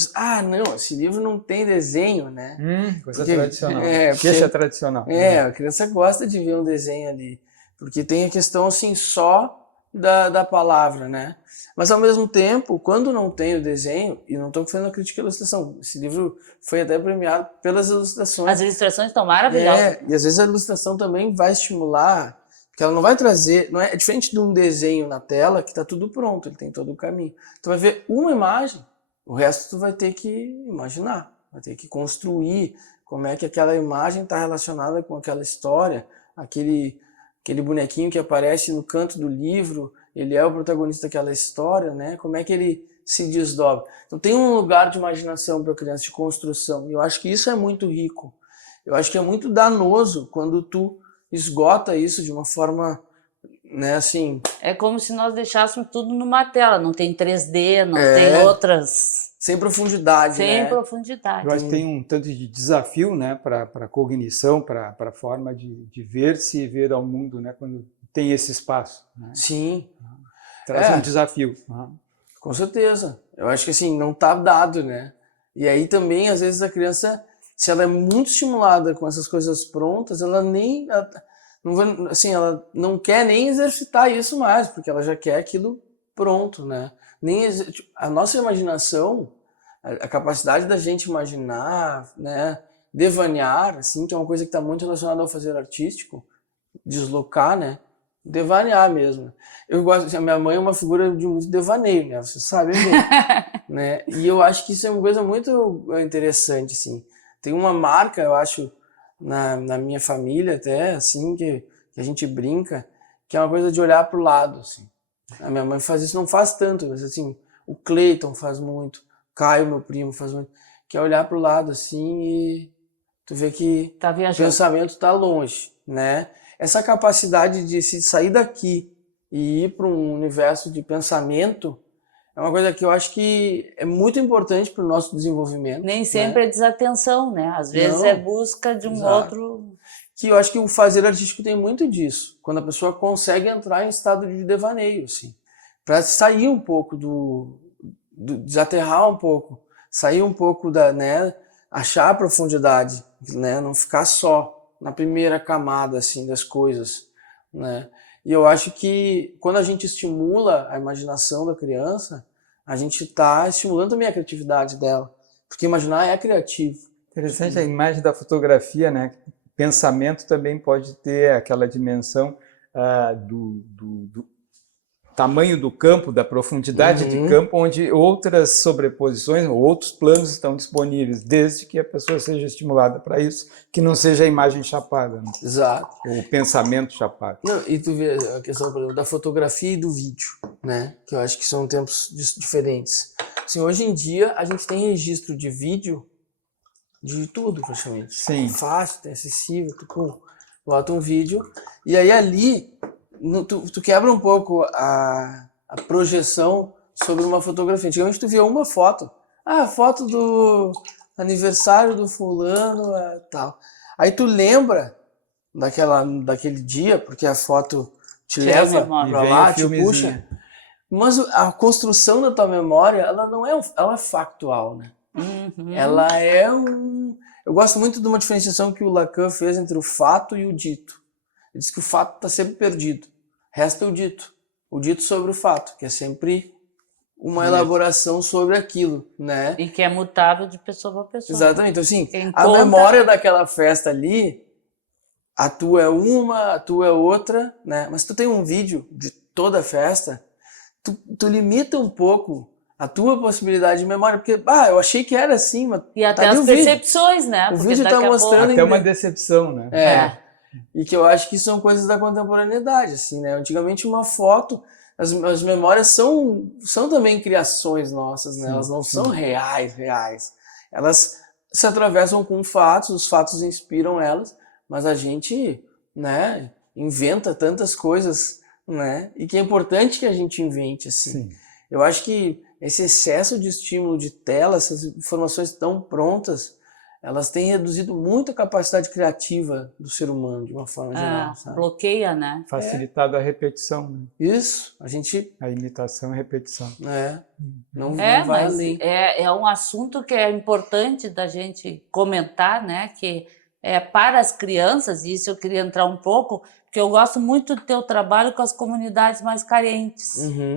não, esse livro não tem desenho, né? Coisa tradicional. Queixa tradicional. A criança gosta de ver um desenho ali. Porque tem a questão, assim, só da palavra, né? Mas ao mesmo tempo, quando não tem o desenho, e não estou fazendo a crítica à ilustração, esse livro foi até premiado pelas ilustrações. As ilustrações estão maravilhosas. E às vezes a ilustração também vai estimular, porque ela não vai trazer, não é diferente de um desenho na tela que está tudo pronto, ele tem todo o caminho. Tu vai ver uma imagem, o resto tu vai ter que imaginar, vai ter que construir como é que aquela imagem está relacionada com aquela história, aquele bonequinho que aparece no canto do livro, ele é o protagonista daquela história, né? Como é que ele se desdobra. Então tem um lugar de imaginação para a criança, de construção, e eu acho que isso é muito rico. Eu acho que é muito danoso quando tu esgota isso de uma forma, né, assim... É como se nós deixássemos tudo numa tela, não tem 3D, não tem outras... Sem profundidade, Sem né? profundidade. Eu acho que tem um tanto de desafio, né, para a cognição, para a forma de ver-se e ver ao mundo, né, quando tem esse espaço. Né? Sim. Traz um desafio. Com certeza. Eu acho que assim, não está dado, né? E aí também, às vezes, a criança, se ela é muito estimulada com essas coisas prontas, ela não quer nem exercitar isso mais, porque ela já quer aquilo pronto, né? A nossa imaginação, a capacidade da gente imaginar, né, devanear, assim, que é uma coisa que está muito relacionada ao fazer artístico, deslocar, né, devanear mesmo. Eu gosto, assim, a minha mãe é uma figura de muito devaneio, né, você sabe bem, né, e eu acho que isso é uma coisa muito interessante, assim. Tem uma marca, eu acho, na minha família até, assim, que a gente brinca, que é uma coisa de olhar para o lado, assim. A minha mãe faz isso, não faz tanto, mas assim, o Cleiton faz muito, o Caio, meu primo, faz muito, que é olhar para o lado assim e tu vê que Tá o viajando. pensamento está longe, né? Essa capacidade de se sair daqui e ir para um universo de pensamento é uma coisa que eu acho que é muito importante para o nosso desenvolvimento. Nem sempre é desatenção, né? Às vezes é busca de um outro... Que eu acho que o fazer artístico tem muito disso, quando a pessoa consegue entrar em estado de devaneio, assim, para sair um pouco desaterrar um pouco, sair um pouco né, achar a profundidade, né, não ficar só na primeira camada, assim, das coisas, né. E eu acho que quando a gente estimula a imaginação da criança, a gente está estimulando também a criatividade dela, porque imaginar é criativo. Interessante a imagem da fotografia, né? Pensamento também pode ter aquela dimensão do tamanho do campo, da profundidade de campo, onde outras sobreposições, outros planos estão disponíveis, desde que a pessoa seja estimulada para isso, que não seja a imagem chapada. Né? Exato. O pensamento chapado. Não, e tu vê a questão, por exemplo, da fotografia e do vídeo, né? Que eu acho que são tempos diferentes. Assim, hoje em dia, a gente tem registro de vídeo de tudo, praticamente. Sim. Fácil, é acessível, tu bota um vídeo, e aí ali tu quebra um pouco a projeção sobre uma fotografia. Antigamente tu via uma foto, a foto do aniversário do fulano, tal. Aí tu lembra daquele dia, porque a foto te leva pra lá, te puxa. Mas a construção da tua memória, ela não é, ela é factual, né? Ela é Eu gosto muito de uma diferenciação que o Lacan fez entre o fato e o dito. Ele diz que o fato está sempre perdido. Resta o dito sobre o fato, que é sempre uma elaboração sobre aquilo, né? E que é mutável de pessoa para pessoa. Exatamente. Então, assim, a memória daquela festa ali, a tua é uma, a tua é outra, né? Mas se tu tem um vídeo de toda a festa, tu limita um pouco a tua possibilidade de memória, porque, eu achei que era assim, mas e até as percepções, né? O vídeo tá mostrando... Até uma decepção, né? E que eu acho que são coisas da contemporaneidade, assim, né? Antigamente uma foto, as memórias são também criações nossas, né? Elas não são reais. Elas se atravessam com fatos, os fatos inspiram elas, mas a gente, né, inventa tantas coisas, né? E que é importante que a gente invente, assim. Sim. Eu acho que esse excesso de estímulo de tela, essas informações tão prontas, elas têm reduzido muito a capacidade criativa do ser humano, de uma forma geral, sabe? Bloqueia, né? Facilitado a repetição, né? Isso, a imitação e a repetição. Não vai mas além. É um assunto que é importante da gente comentar, né? Que é para as crianças, e isso eu queria entrar um pouco, porque eu gosto muito do teu trabalho com as comunidades mais carentes,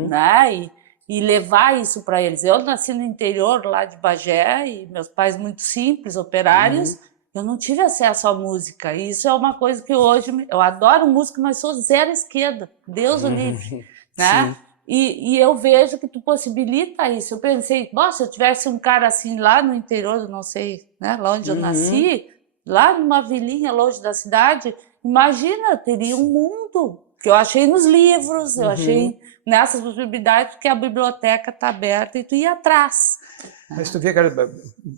né? E levar isso para eles. Eu nasci no interior lá de Bagé e meus pais muito simples, operários. Eu não tive acesso à música. E isso é uma coisa que hoje eu adoro música, mas sou zero esquerda. Deus o livre, né? E eu vejo que tu possibilita isso. Eu pensei, se eu tivesse um cara assim lá no interior, eu não sei, né, lá onde eu nasci, lá numa vilinha longe da cidade, imagina, teria um mundo que eu achei nos livros, eu achei nessas possibilidades que a biblioteca está aberta e tu ia atrás. Mas tu vê, cara,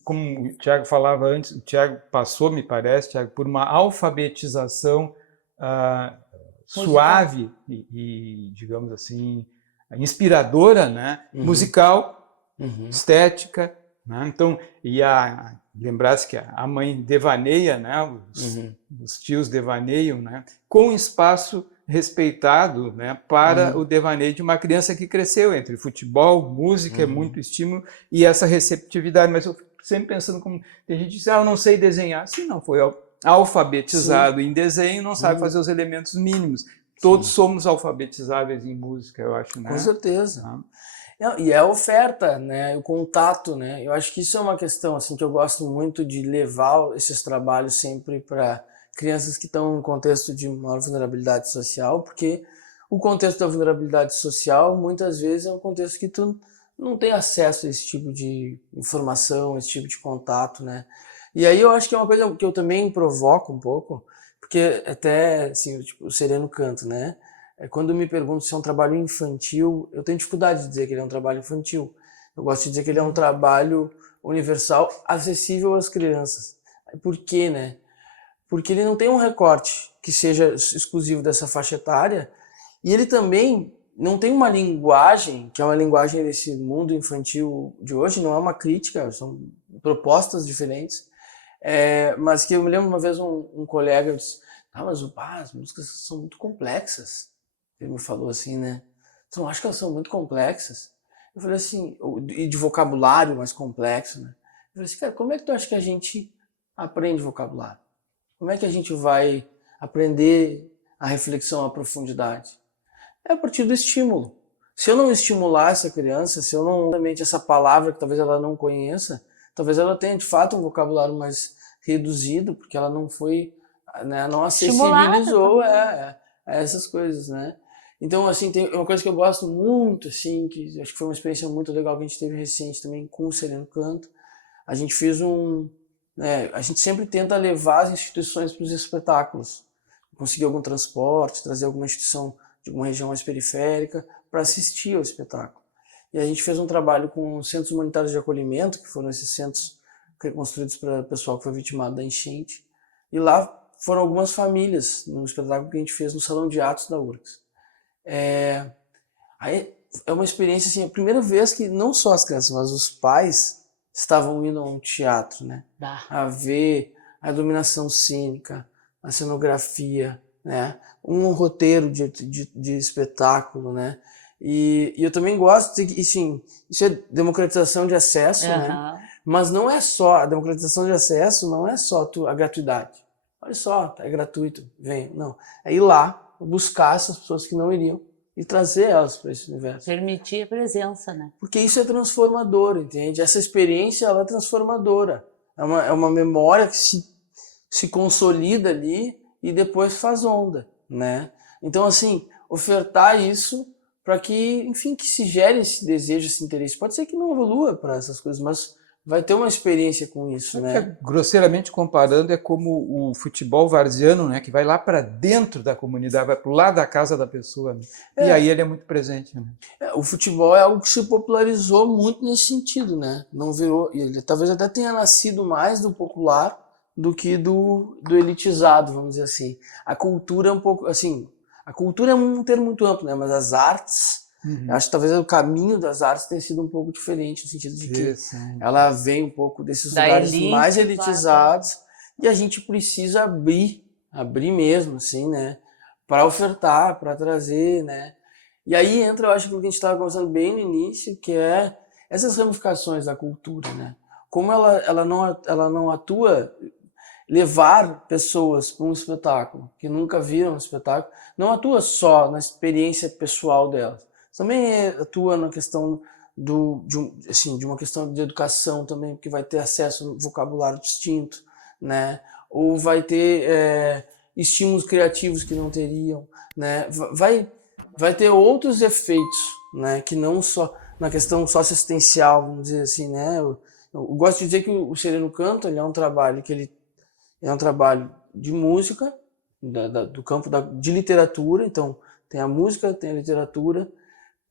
como o Tiago falava antes, o Tiago passou, me parece, Tiago, por uma alfabetização suave e, digamos assim, inspiradora, né? Musical, estética, né? Então, lembrar-se que a mãe devaneia, né? Os tios devaneiam, né? Com espaço respeitado, né, para o devaneio de uma criança que cresceu entre futebol, música, muito estímulo e essa receptividade. Mas eu fico sempre pensando como tem gente que diz, eu não sei desenhar. Sim, não foi alfabetizado em desenho, não sabe fazer os elementos mínimos. Todos somos alfabetizáveis em música, eu acho, né? Com certeza. E é a oferta, né, o contato, né? Eu acho que isso é uma questão assim que eu gosto muito de levar esses trabalhos sempre para crianças que estão em contexto de maior vulnerabilidade social, porque o contexto da vulnerabilidade social muitas vezes é um contexto que tu não tem acesso a esse tipo de informação, esse tipo de contato, né? E aí eu acho que é uma coisa que eu também provoco um pouco, porque até assim, tipo, o Sereno Canto, né? Quando me perguntam se é um trabalho infantil, eu tenho dificuldade de dizer que ele é um trabalho infantil. Eu gosto de dizer que ele é um trabalho universal, acessível às crianças. Por quê, né? Porque ele não tem um recorte que seja exclusivo dessa faixa etária e ele também não tem uma linguagem, que é uma linguagem desse mundo infantil de hoje, não é uma crítica, são propostas diferentes, mas que eu me lembro uma vez um colega disse, mas as músicas são muito complexas. Ele me falou assim, né? Você não acha que elas são muito complexas? Eu falei assim, e de vocabulário mais complexo, né? Eu falei assim, cara, como é que tu acha que a gente aprende vocabulário? Como é que a gente vai aprender a reflexão à profundidade? É a partir do estímulo. Se eu não estimular essa criança, se eu não realmente essa palavra que talvez ela não conheça, talvez ela tenha de fato um vocabulário mais reduzido, porque ela não foi, né, não acessibilizou essas coisas, né? Então, assim, tem uma coisa que eu gosto muito, assim, que acho que foi uma experiência muito legal que a gente teve recente também com o Sereno Canto. A gente fez a gente sempre tenta levar as instituições para os espetáculos, conseguir algum transporte, trazer alguma instituição de alguma região mais periférica para assistir ao espetáculo. E a gente fez um trabalho com centros humanitários de acolhimento, que foram esses centros construídos para o pessoal que foi vitimado da enchente. E lá foram algumas famílias no espetáculo que a gente fez no Salão de Atos da URGS. Aí é uma experiência assim, a primeira vez que não só as crianças, mas os pais estavam indo a um teatro, né? A ver a iluminação cênica, a cenografia, né? Um roteiro de espetáculo, né? E eu também gosto de que, sim, isso é democratização de acesso, né? Mas não é só, a democratização de acesso não é só a gratuidade. Olha só, é gratuito, vem. Não, é ir lá, buscar essas pessoas que não iriam e trazer elas para esse universo. Permitir a presença, né? Porque isso é transformador, entende? Essa experiência, ela é transformadora. É uma memória que se consolida ali e depois faz onda, né? Então, assim, ofertar isso para que, enfim, que se gere esse desejo, esse interesse. Pode ser que não evolua para essas coisas, mas vai ter uma experiência com isso, né? Grosseiramente comparando, é como o futebol varziano, né? Que vai lá para dentro da comunidade, vai para o lado da casa da pessoa. Né? E aí ele é muito presente. Né? O futebol é algo que se popularizou muito nesse sentido, né? Não virou, ele talvez até tenha nascido mais do popular do que do elitizado, vamos dizer assim. A cultura é um pouco, assim, a cultura é um termo muito amplo, né? Mas as artes, acho que talvez o caminho das artes tenha sido um pouco diferente, no sentido de que ela vem um pouco desses lugares mais elitizados e a gente precisa abrir mesmo, assim, né? Para ofertar, para trazer, né? E aí entra, eu acho, que o que a gente estava conversando bem no início, que é essas ramificações da cultura, né? Como ela não atua, levar pessoas para um espetáculo que nunca viram um espetáculo, não atua só na experiência pessoal delas, também atua na questão de uma questão de educação também, porque vai ter acesso a um vocabulário distinto, né? Ou vai ter estímulos criativos que não teriam, né? Vai ter outros efeitos, né? Que não só na questão socioassistencial, vamos dizer assim, né? Eu gosto de dizer que o Sereno Canto, ele é um trabalho é um trabalho de música, do campo de literatura, então tem a música, tem a literatura,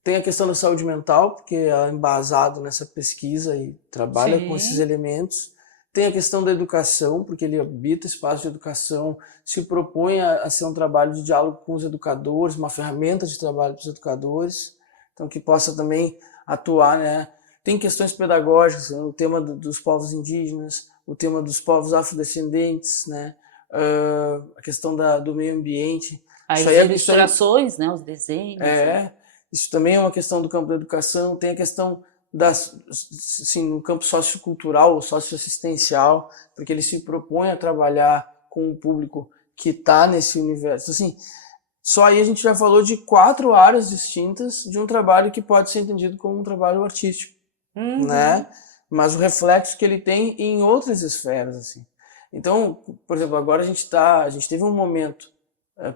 tem a questão da saúde mental, porque ela é embasado nessa pesquisa e trabalha com esses elementos. Tem a questão da educação, porque ele habita espaço de educação, se propõe a ser um trabalho de diálogo com os educadores, uma ferramenta de trabalho para os educadores, então que possa também atuar, né? Tem questões pedagógicas, o tema dos povos indígenas, o tema dos povos afrodescendentes, né? A questão do meio ambiente. As ilustrações, né? Os desenhos. Isso também é uma questão do campo da educação. Tem a questão assim, no campo sociocultural ou socioassistencial, porque ele se propõe a trabalhar com o público que está nesse universo. Assim, só aí a gente já falou de 4 áreas distintas de um trabalho que pode ser entendido como um trabalho artístico, né? Mas o reflexo que ele tem em outras esferas, assim. Então, por exemplo, agora a gente teve um momento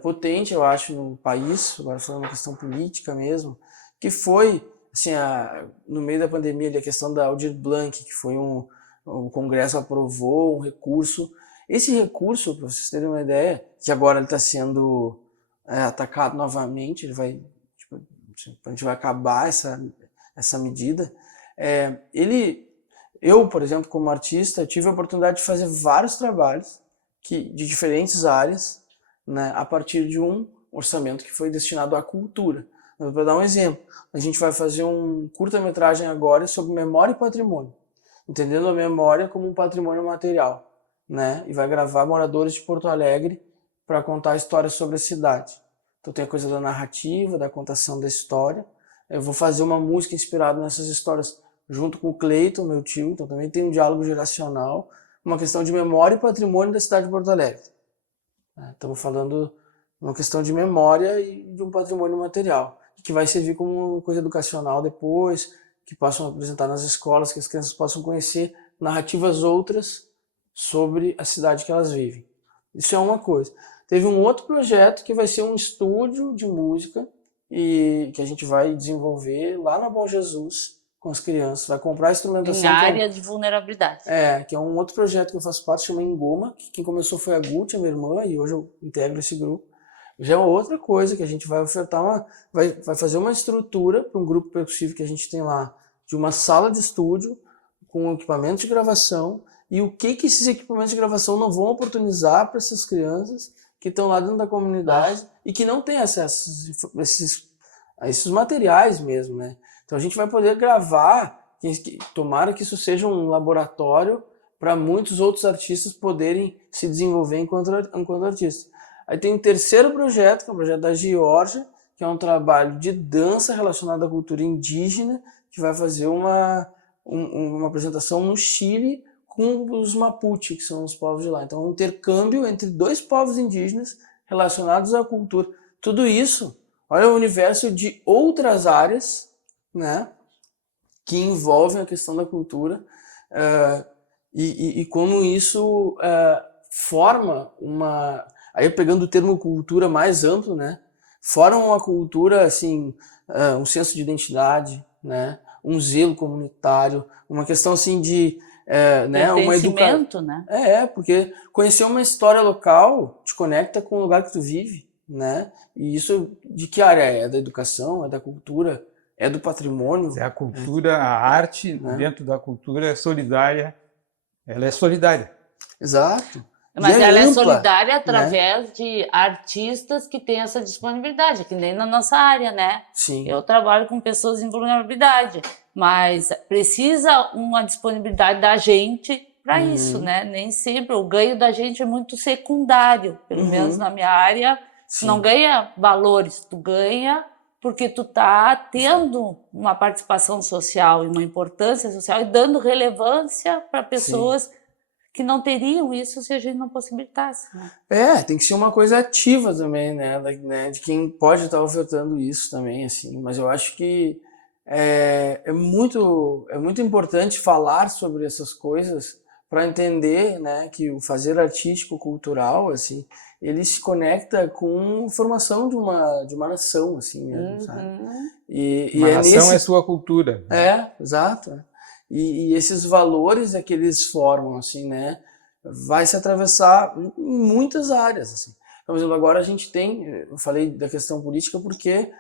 potente, eu acho, no país, agora falando uma questão política mesmo, que foi, assim, no meio da pandemia, a questão da Aldir Blanc, que foi o Congresso aprovou um recurso. Esse recurso, para vocês terem uma ideia, que agora ele está sendo atacado novamente, a gente vai acabar essa medida. Eu, por exemplo, como artista, tive a oportunidade de fazer vários trabalhos de diferentes áreas, né, a partir de um orçamento que foi destinado à cultura. Para dar um exemplo, a gente vai fazer um curta-metragem agora sobre memória e patrimônio, entendendo a memória como um patrimônio material, né? E vai gravar moradores de Porto Alegre para contar histórias sobre a cidade. Então tem a coisa da narrativa, da contação da história. Eu vou fazer uma música inspirada nessas histórias junto com o Cleiton, meu tio, então também tem um diálogo geracional, uma questão de memória e patrimônio da cidade de Porto Alegre. Estamos falando uma questão de memória e de um patrimônio material, que vai servir como coisa educacional depois, que possam apresentar nas escolas, que as crianças possam conhecer narrativas outras sobre a cidade que elas vivem. Isso é uma coisa. Teve um outro projeto que vai ser um estúdio de música e que a gente vai desenvolver lá na Bom Jesus com as crianças, vai comprar instrumentação. Em área de vulnerabilidade. Que é um outro projeto que eu faço parte, chama Engoma, que quem começou foi a Guti, a minha irmã, e hoje eu integro esse grupo. Já é uma outra coisa que a gente vai ofertar, vai fazer uma estrutura para um grupo percussivo que a gente tem lá, de uma sala de estúdio com equipamentos de gravação, e o que esses equipamentos de gravação não vão oportunizar para essas crianças que estão lá dentro da comunidade e que não têm acesso a esses materiais mesmo, né? Então a gente vai poder gravar, tomara que isso seja um laboratório para muitos outros artistas poderem se desenvolver enquanto artistas. Aí tem um terceiro projeto, que é o projeto da Geórgia, que é um trabalho de dança relacionado à cultura indígena, que vai fazer uma apresentação no Chile com os Mapuche, que são os povos de lá. Então, um intercâmbio entre 2 povos indígenas relacionados à cultura. Tudo isso, olha o universo de outras áreas, né, que envolvem a questão da cultura e como isso forma uma... Aí pegando o termo cultura mais amplo, né, forma uma cultura, assim, um senso de identidade, né, um zelo comunitário, uma questão assim de... uma educação, né? Porque conhecer uma história local te conecta com o lugar que tu vive, né? E isso de que área é? É da educação, é da cultura, é do patrimônio? A cultura, a arte, dentro da cultura é solidária, ela é solidária. Exato. Mas ela é solidária através de artistas que têm essa disponibilidade, que nem na nossa área, né? Sim. Eu trabalho com pessoas em vulnerabilidade, mas precisa uma disponibilidade da gente para isso, né? Nem sempre o ganho da gente é muito secundário, pelo menos na minha área. Tu não ganha valores, tu ganha porque tu tá tendo uma participação social e uma importância social e dando relevância para pessoas que não teriam isso se a gente não possibilitasse. Né? Tem que ser uma coisa ativa também, né, de quem pode estar ofertando isso também, assim. Mas eu acho que é muito importante falar sobre essas coisas para entender, né, que o fazer artístico, cultural, assim, ele se conecta com a formação de uma nação, assim mesmo, sabe? Uma nação é sua cultura. Exato. E esses valores que eles formam, assim, né, vai se atravessar em muitas áreas, assim. Por exemplo, agora a gente eu falei da questão política porque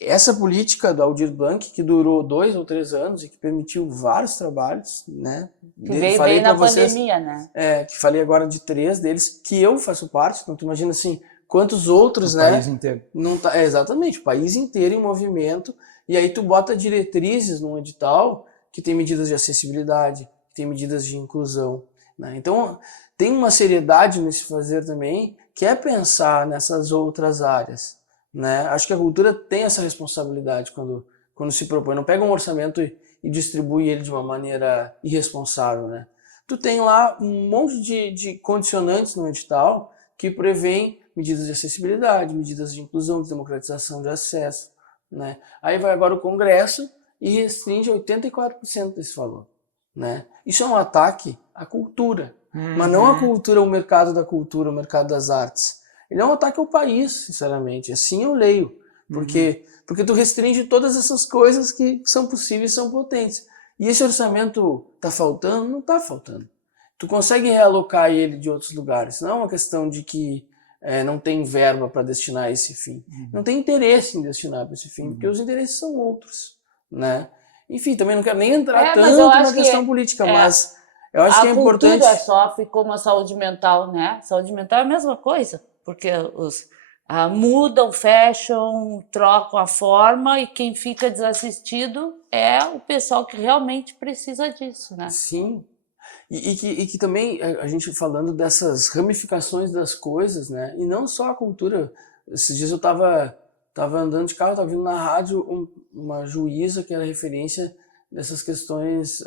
essa política do Aldir Blanc, que durou 2 ou 3 anos e que permitiu vários trabalhos, né? Que veio bem na pandemia, né? Que falei agora de 3 deles, que eu faço parte, então tu imagina assim, quantos outros, né? O país inteiro. Não tá, exatamente, o país inteiro em movimento, e aí tu bota diretrizes num edital que tem medidas de acessibilidade, que tem medidas de inclusão, né? Então, tem uma seriedade nesse fazer também, que é pensar nessas outras áreas, né? Acho que a cultura tem essa responsabilidade quando se propõe. Não pega um orçamento e distribui ele de uma maneira irresponsável, né? Tu tem lá um monte de condicionantes no edital que prevêem medidas de acessibilidade, medidas de inclusão, de democratização de acesso, né? Aí vai agora o Congresso e restringe 84% desse valor, né? Isso é um ataque à cultura, mas não à cultura, o mercado da cultura, o mercado das artes. Ele é um ataque ao país, sinceramente. Assim eu leio, porque tu restringe todas essas coisas que são possíveis e são potentes. E esse orçamento está faltando? Não está faltando. Tu consegue realocar ele de outros lugares. Não é uma questão de que não tem verba para destinar a esse fim. Não tem interesse em destinar para esse fim, porque os interesses são outros, né? Enfim, também não quero nem entrar tanto na questão política, mas eu acho que é importante... A cultura sofre como a saúde mental, né? Saúde mental é a mesma coisa, porque mudam, fecham, trocam a forma e quem fica desassistido é o pessoal que realmente precisa disso, né? Sim. E que também, a gente falando dessas ramificações das coisas, né? E não só a cultura. Esses dias eu tava andando de carro, tava vindo na rádio uma juíza que era referência dessas questões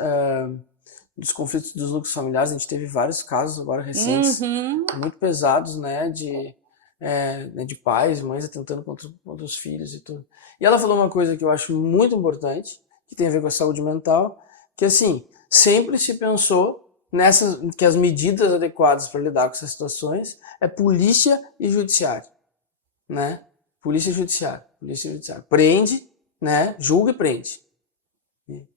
dos conflitos dos núcleos familiares. A gente teve vários casos agora recentes, muito pesados, né? De pais, mães atentando contra os filhos e tudo. E ela falou uma coisa que eu acho muito importante, que tem a ver com a saúde mental, que assim, sempre se pensou que as medidas adequadas para lidar com essas situações é polícia e judiciário, né? Polícia e judiciário. Prende, né? Julga e prende.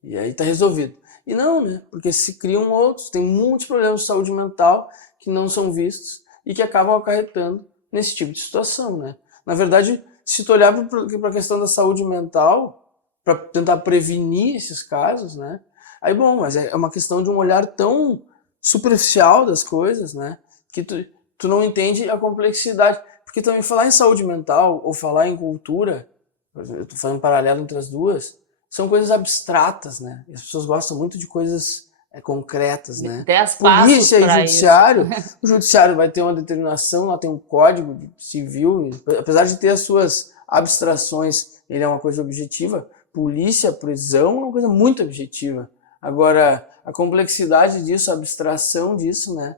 E aí tá resolvido. E não, né? Porque se criam outros, tem muitos problemas de saúde mental que não são vistos e que acabam acarretando nesse tipo de situação, né? Na verdade, se tu olhar para a questão da saúde mental, para tentar prevenir esses casos, né? Aí, bom, mas é uma questão de um olhar tão superficial das coisas, né? Que tu não entende a complexidade. Porque também falar em saúde mental ou falar em cultura, eu tô fazendo um paralelo entre as duas, são coisas abstratas, né? E as pessoas gostam muito de coisas concretas, né? 10 passos Polícia e judiciário, o judiciário vai ter uma determinação, lá tem um código civil, apesar de ter as suas abstrações, ele é uma coisa objetiva. Polícia, prisão é uma coisa muito objetiva. Agora, a complexidade disso, a abstração disso, né?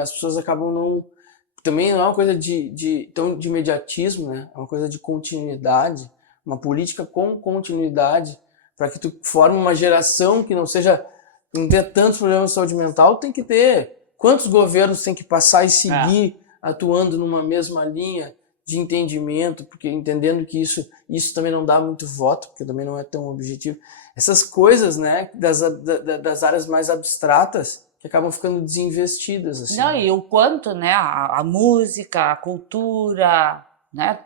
As pessoas acabam não... Também não é uma coisa de imediatismo, né? É uma coisa de continuidade, uma política com continuidade, para que tu forme uma geração que não tenha tantos problemas de saúde mental, tem que ter... Quantos governos tem que passar e seguir atuando numa mesma linha de entendimento, porque entendendo que isso também não dá muito voto, porque também não é tão objetivo. Essas coisas, né, das áreas mais abstratas, que acabam ficando desinvestidas. Assim. Não, e o quanto, né, a música, a cultura, né,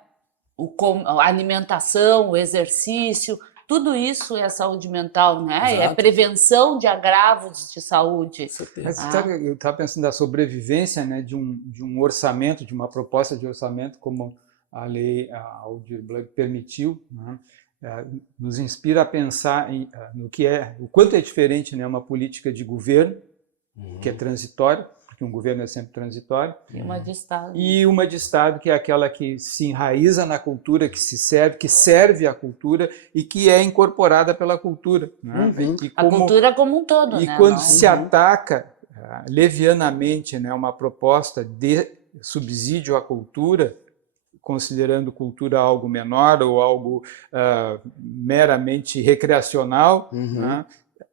a alimentação, o exercício, tudo isso é saúde mental, né? Exato. É prevenção de agravos de saúde. Mas, eu estava pensando da sobrevivência, né, de um orçamento, de uma proposta de orçamento, como a lei Aldir Blanc permitiu, né? Nos inspira a pensar o quanto é diferente, né, uma política de governo, que é transitória, porque um governo é sempre transitório, e uma de Estado. E uma de Estado, que é aquela que se enraiza na cultura, que serve à cultura e que é incorporada pela cultura. Né? A cultura como um todo. E né? quando se ataca levianamente, né, uma proposta de subsídio à cultura, considerando cultura algo menor ou algo meramente recreacional, né,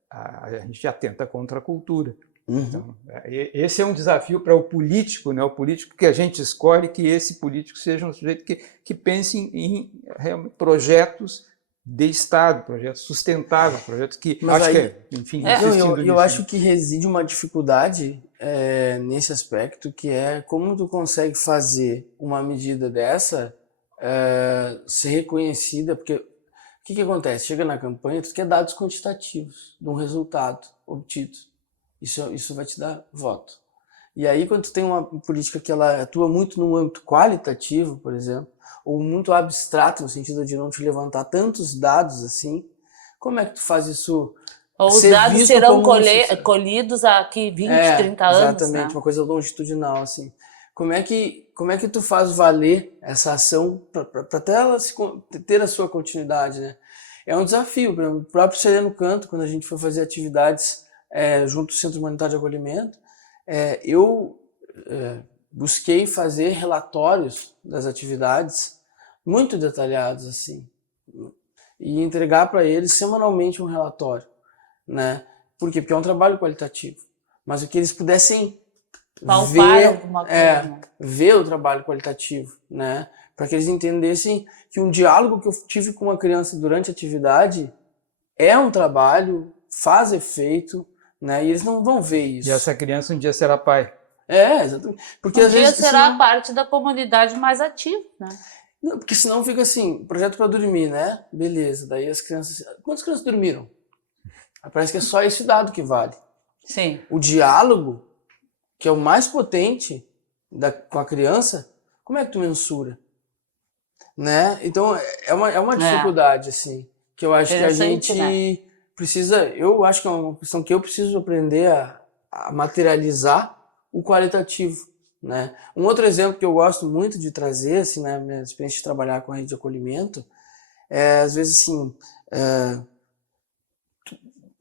a gente atenta contra a cultura. Então, esse é um desafio para o político, né? O político que a gente escolhe, que esse político seja um sujeito que pense em projetos de Estado, projetos sustentáveis, projetos que... Mas acho aí, que, enfim, eu acho que reside uma dificuldade nesse aspecto, que é como tu consegue fazer uma medida dessa ser reconhecida, porque o que acontece? Chega na campanha, tu quer dados quantitativos de um resultado obtido. Isso vai te dar voto. E aí, quando tu tem uma política que ela atua muito no âmbito qualitativo, por exemplo, ou muito abstrato, no sentido de não te levantar tantos dados assim, como é que tu faz isso? Ou os dados serão colhidos aqui 20, 30 anos. Exatamente, né? Uma coisa longitudinal, assim. Como é que tu faz valer essa ação para ela ter a sua continuidade, né? É um desafio. O próprio Sereno Canto, quando a gente foi fazer atividades junto ao Centro Humanitário de Acolhimento, eu busquei fazer relatórios das atividades muito detalhados, assim, e entregar para eles semanalmente um relatório, né? Por quê? Porque é um trabalho qualitativo, mas o que eles pudessem ver o trabalho qualitativo, né? Para que eles entendessem que um diálogo que eu tive com uma criança durante a atividade é um trabalho, faz efeito, né? E eles não vão ver isso. E essa criança um dia será pai. Exatamente. Porque às vezes será parte da comunidade mais ativa, né? Não, porque senão fica assim, projeto para dormir, né? Beleza, daí as crianças... Quantas crianças dormiram? Parece que é só esse dado que vale. Sim. O diálogo, que é o mais potente com a criança, como é que tu mensura? Né? Então, é uma dificuldade, assim, que eu acho que a gente precisa... Eu acho que é uma questão que eu preciso aprender a materializar o qualitativo, né? Um outro exemplo que eu gosto muito de trazer, assim, na minha experiência de trabalhar com a rede de acolhimento, às vezes, assim,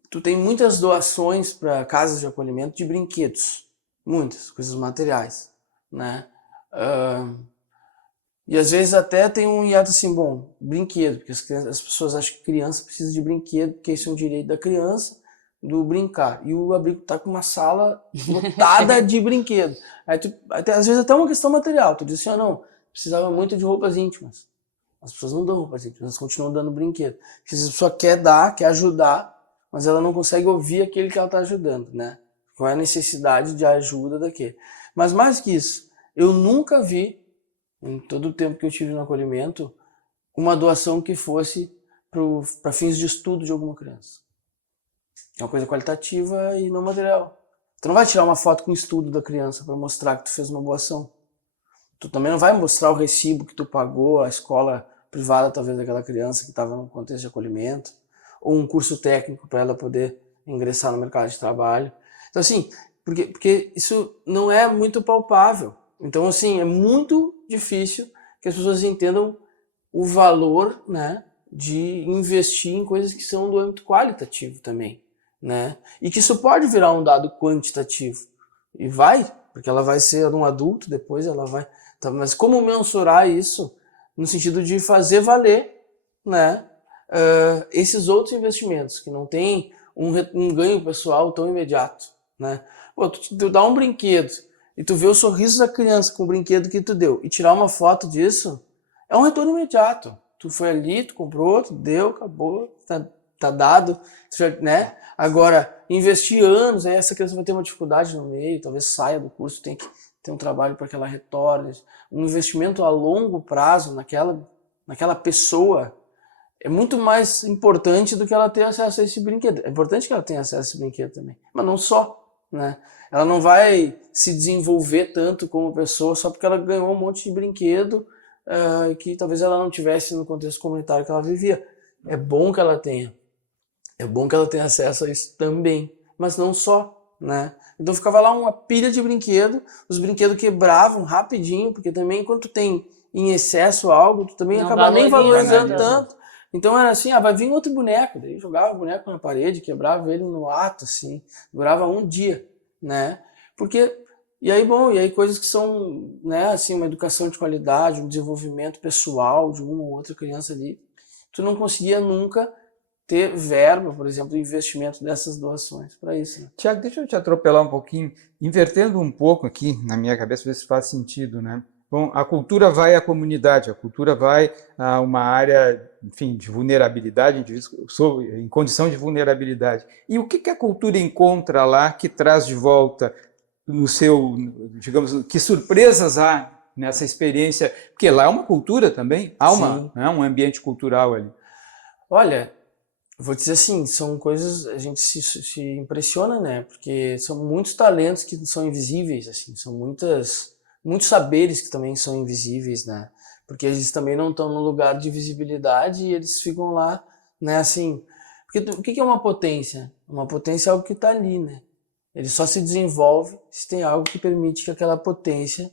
tu tem muitas doações para casas de acolhimento de brinquedos, muitas coisas materiais, né? E às vezes até tem um hiato assim, bom, brinquedo, porque as pessoas acham que criança precisa de brinquedo, porque isso é um direito da criança, do brincar. E o abrigo tá com uma sala lotada de brinquedo. Aí às vezes até uma questão material. Tu diz assim, não, precisava muito de roupas íntimas. As pessoas não dão roupas íntimas, elas continuam dando brinquedo. Porque a pessoa quer dar, quer ajudar, mas ela não consegue ouvir aquele que ela tá ajudando, né? Qual é a necessidade de ajuda daquele. Mas mais que isso, eu nunca vi, em todo o tempo que eu tive no acolhimento, uma doação que fosse para fins de estudo de alguma criança. É uma coisa qualitativa e não material. Tu não vai tirar uma foto com o estudo da criança para mostrar que tu fez uma boa ação. Tu também não vai mostrar o recibo que tu pagou a escola privada, talvez, daquela criança que estava no contexto de acolhimento, ou um curso técnico para ela poder ingressar no mercado de trabalho. Então, assim, porque isso não é muito palpável. Então, assim, é muito difícil que as pessoas entendam o valor, né, de investir em coisas que são do âmbito qualitativo também, né? E que isso pode virar um dado quantitativo. E vai, porque ela vai ser um adulto, depois ela vai... Tá, mas como mensurar isso no sentido de fazer valer, né, esses outros investimentos, que não tem um ganho pessoal tão imediato, né? Pô, tu dá um brinquedo e tu vê o sorriso da criança com o brinquedo que tu deu e tirar uma foto disso, é um retorno imediato. Tu foi ali, tu comprou, tu deu, acabou, tá dado, né? Agora, investir anos, aí essa criança vai ter uma dificuldade no meio, talvez saia do curso, tem que ter um trabalho para que ela retorne. Um investimento a longo prazo naquela pessoa é muito mais importante do que ela ter acesso a esse brinquedo. É importante que ela tenha acesso a esse brinquedo também, mas não só, né? Ela não vai se desenvolver tanto como pessoa só porque ela ganhou um monte de brinquedo que talvez ela não tivesse no contexto comunitário que ela vivia. É bom que ela tenha. É bom que ela tenha acesso a isso também, mas não só, né? Então ficava lá uma pilha de brinquedo, os brinquedos quebravam rapidinho, porque também quando tu tem em excesso algo, tu também acaba nem valorizando tanto. Então era assim, vai vir outro boneco, daí jogava o boneco na parede, quebrava ele no ato, assim, durava um dia. né? Porque e aí coisas que são, né, assim, uma educação de qualidade, um desenvolvimento pessoal de uma ou outra criança ali, tu não conseguia nunca ter verba, por exemplo, de investimento dessas doações para isso, né? Tiago, deixa eu te atropelar um pouquinho, invertendo um pouco aqui na minha cabeça, ver se faz sentido, né? Bom, a cultura vai à comunidade, a cultura vai a uma área, enfim, de vulnerabilidade, em condição de vulnerabilidade. E o que a cultura encontra lá que traz de volta no seu, digamos, que surpresas há nessa experiência? Porque lá é uma cultura também, há Sim. um ambiente cultural ali. Olha, vou dizer assim, são coisas, a gente se impressiona, né? Porque são muitos talentos que são invisíveis, assim, são muitos saberes que também são invisíveis, né? Porque eles também não estão no lugar de visibilidade e eles ficam lá, né, assim... Porque o que é uma potência? Uma potência é algo que está ali, né? Ele só se desenvolve se tem algo que permite que aquela potência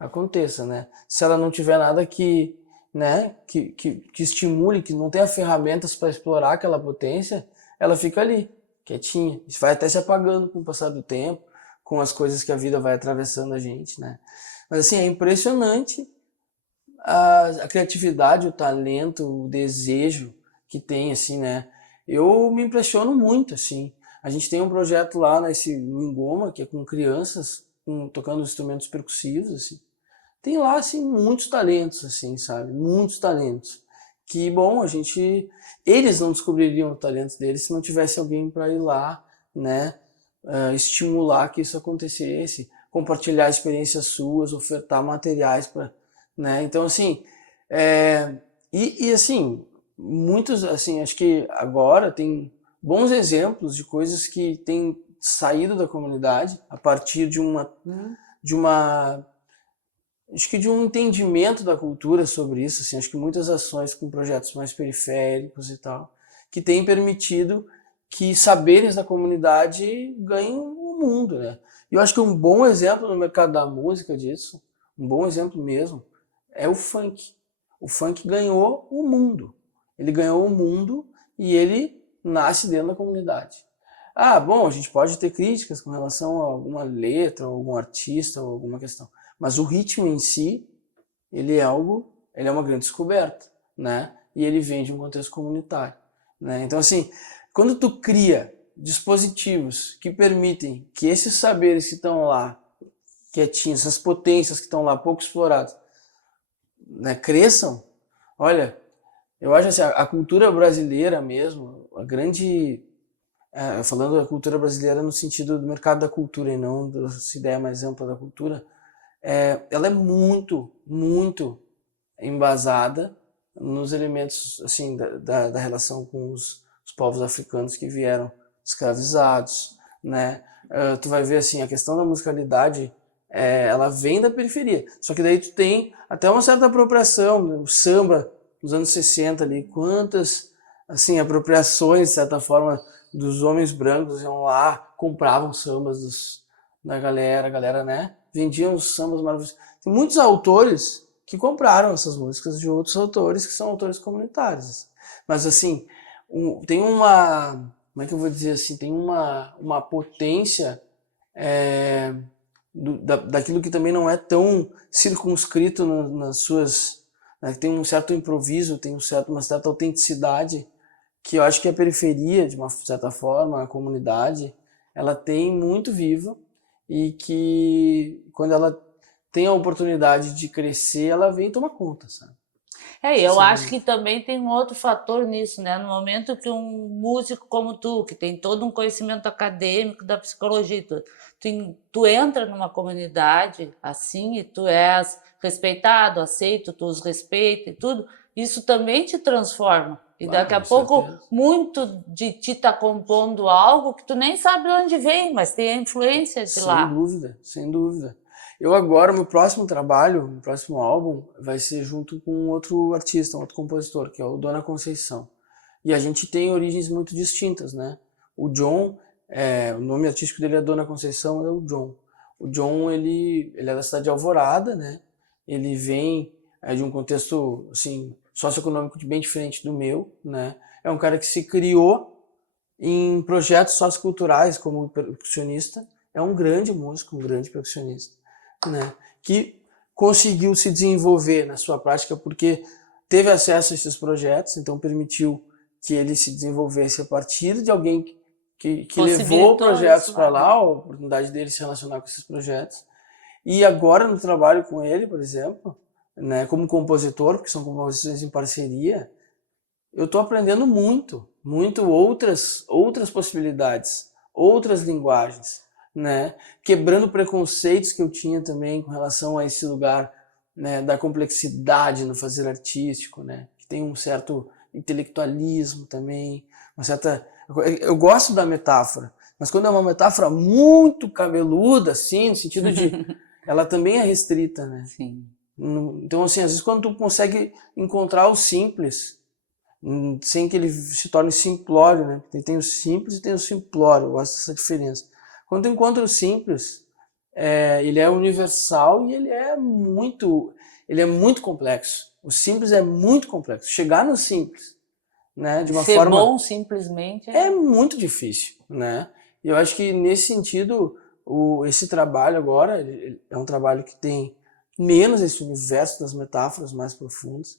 aconteça, né? Se ela não tiver nada que, né, que estimule, que não tenha ferramentas para explorar aquela potência, ela fica ali, quietinha. Isso vai até se apagando com o passar do tempo, com as coisas que a vida vai atravessando a gente, né? Mas assim, é impressionante a criatividade, o talento, o desejo que tem, assim, né? Eu me impressiono muito, assim. A gente tem um projeto lá no Engoma, que é com crianças, tocando instrumentos percussivos, assim. Tem lá, assim, muitos talentos, assim, sabe? Muitos talentos. Que, bom, eles não descobririam o talento deles se não tivesse alguém para ir lá, né? Estimular que isso acontecesse, compartilhar experiências suas, ofertar materiais para, né? Então, assim, assim, muitos, assim, acho que agora tem bons exemplos de coisas que têm saído da comunidade a partir de uma acho que de um entendimento da cultura sobre isso, assim, acho que muitas ações com projetos mais periféricos e tal, que têm permitido que saberes da comunidade ganhem o mundo, né? E eu acho que um bom exemplo no mercado da música disso, um bom exemplo mesmo, é o funk. O funk ganhou o mundo. Ele ganhou o mundo e ele nasce dentro da comunidade. Ah, bom, a gente pode ter críticas com relação a alguma letra, ou algum artista, ou alguma questão. Mas o ritmo em si, ele é uma grande descoberta, né? E ele vem de um contexto comunitário, né? Então, assim, quando tu cria dispositivos que permitem que esses saberes que estão lá, quietinhos, essas potências que estão lá pouco exploradas, né, cresçam, olha, eu acho assim, a cultura brasileira mesmo, falando da cultura brasileira no sentido do mercado da cultura e não dessa ideia mais ampla da cultura, ela é muito, muito embasada nos elementos assim da relação com os povos africanos que vieram escravizados, né? Tu vai ver assim, a questão da musicalidade, ela vem da periferia, só que daí tu tem até uma certa apropriação, né? O samba nos anos 60 ali, quantas assim apropriações de certa forma dos homens brancos iam lá, compravam sambas da galera, a galera, né, vendiam os sambas maravilhosos. Tem muitos autores que compraram essas músicas de outros autores que são autores comunitários. Mas assim, tem como é que eu vou dizer assim, tem uma potência daquilo que também não é tão circunscrito nas suas, né, tem um certo improviso, tem uma certa autenticidade que eu acho que a periferia, de uma certa forma, a comunidade, ela tem muito viva e que quando ela tem a oportunidade de crescer, ela vem e toma conta, sabe? Eu acho que também tem um outro fator nisso, né? No momento que um músico como tu, que tem todo um conhecimento acadêmico da psicologia, tu entra numa comunidade assim e tu és respeitado, aceito, tu os respeita e tudo, isso também te transforma. E daqui a pouco, muito de ti tá compondo algo que tu nem sabe de onde vem, mas tem a influência de lá. Sem dúvida, sem dúvida. Eu agora, meu próximo trabalho, meu próximo álbum, vai ser junto com outro artista, um outro compositor, que é o Dona Conceição. E a gente tem origens muito distintas, né? O John, o nome artístico dele é Dona Conceição, é o John. O John, ele é da cidade de Alvorada, né? Ele vem de um contexto, assim, socioeconômico bem diferente do meu, né? É um cara que se criou em projetos socioculturais como percussionista. é um grande músico, um grande percussionista, né? Que conseguiu se desenvolver na sua prática porque teve acesso a esses projetos, então permitiu que ele se desenvolvesse a partir de alguém que levou projetos para lá, a oportunidade dele se relacionar com esses projetos. E agora no trabalho com ele, por exemplo, né, como compositor, porque são composições em parceria, eu estou aprendendo muito outras possibilidades, outras linguagens, né, quebrando preconceitos que eu tinha também com relação a esse lugar, né, da complexidade no fazer artístico, né, que tem um certo intelectualismo também, uma certa... Eu gosto da metáfora, mas quando é uma metáfora muito cabeluda, assim, no sentido de... ela também é restrita, né? Sim. Então, assim, às vezes quando tu consegue encontrar o simples, sem que ele se torne simplório, né? Porque tem o simples e tem o simplório, eu gosto dessa diferença. Quando tu encontra o simples, ele é universal e ele é muito complexo. O simples é muito complexo. Chegar no simples, né, de uma Ser forma... bom simplesmente é muito difícil, né? E eu acho que nesse sentido, esse trabalho agora é um trabalho que tem menos esse universo das metáforas mais profundas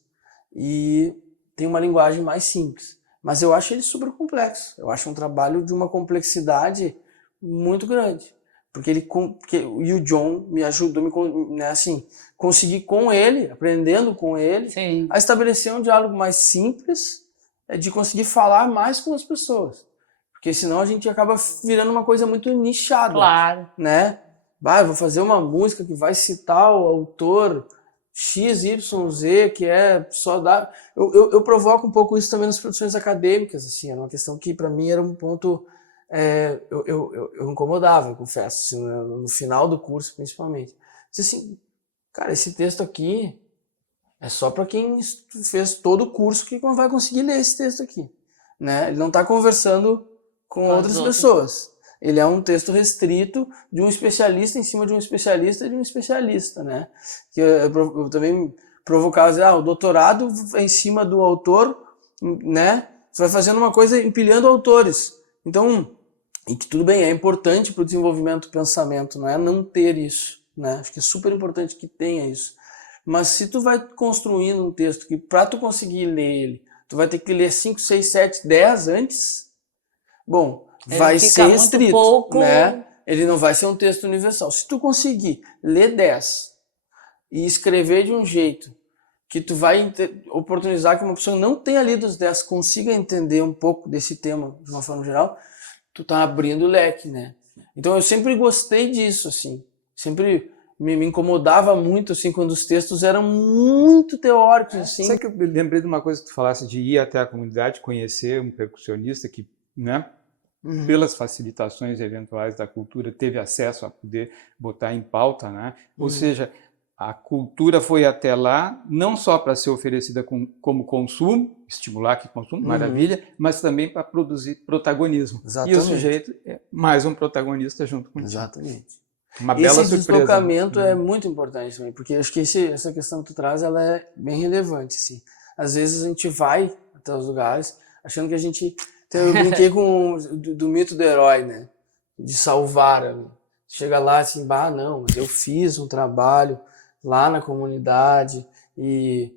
e tem uma linguagem mais simples. Mas eu acho ele super complexo. Eu acho um trabalho de uma complexidade muito grande. E o John me ajudou, né, assim, conseguir com ele, aprendendo com ele, Sim. a estabelecer um diálogo mais simples, de conseguir falar mais com as pessoas. Porque senão a gente acaba virando uma coisa muito nichada. Claro. Né? Eu vou fazer uma música que vai citar o autor XYZ, que é só dar... Eu provoco um pouco isso também nas produções acadêmicas, assim, era uma questão que para mim era um ponto... eu incomodava, eu confesso, assim, no final do curso principalmente. Disse assim, cara, esse texto aqui é só para quem fez todo o curso que vai conseguir ler esse texto aqui. Né? Ele não está conversando com outras pessoas. Ele é um texto restrito de um especialista em cima de um especialista de um especialista, né? Que eu também provocava dizer, o doutorado é em cima do autor, né? Você vai fazendo uma coisa empilhando autores. Então, e que tudo bem, é importante para o desenvolvimento do pensamento, não é não ter isso, né? Acho que é super importante que tenha isso. Mas se tu vai construindo um texto que para tu conseguir ler ele, tu vai ter que ler 5, 6, 7, 10 antes, bom, vai ser restrito, pouco... né? Ele não vai ser um texto universal. Se tu conseguir ler 10 e escrever de um jeito que tu vai oportunizar que uma pessoa não tenha lido os 10 consiga entender um pouco desse tema de uma forma geral, tu tá abrindo o leque, né? Então eu sempre gostei disso, assim, sempre... me incomodava muito, assim, quando os textos eram muito teóricos, assim. Sabe que eu lembrei de uma coisa que tu falasse de ir até a comunidade, conhecer um percussionista que, né, pelas facilitações eventuais da cultura, teve acesso a poder botar em pauta, né? Ou seja, a cultura foi até lá, não só para ser oferecida como consumo, estimular que consumo, maravilha, mas também para produzir protagonismo. Exatamente. E o sujeito é mais um protagonista junto com Exatamente. Uma bela esse surpresa. Deslocamento é muito importante também, porque acho que essa questão que tu traz, ela é bem relevante, assim. Às vezes a gente vai até os lugares achando que a gente... Eu brinquei com do mito do herói, né? De salvar. Chega lá assim, não, mas eu fiz um trabalho lá na comunidade e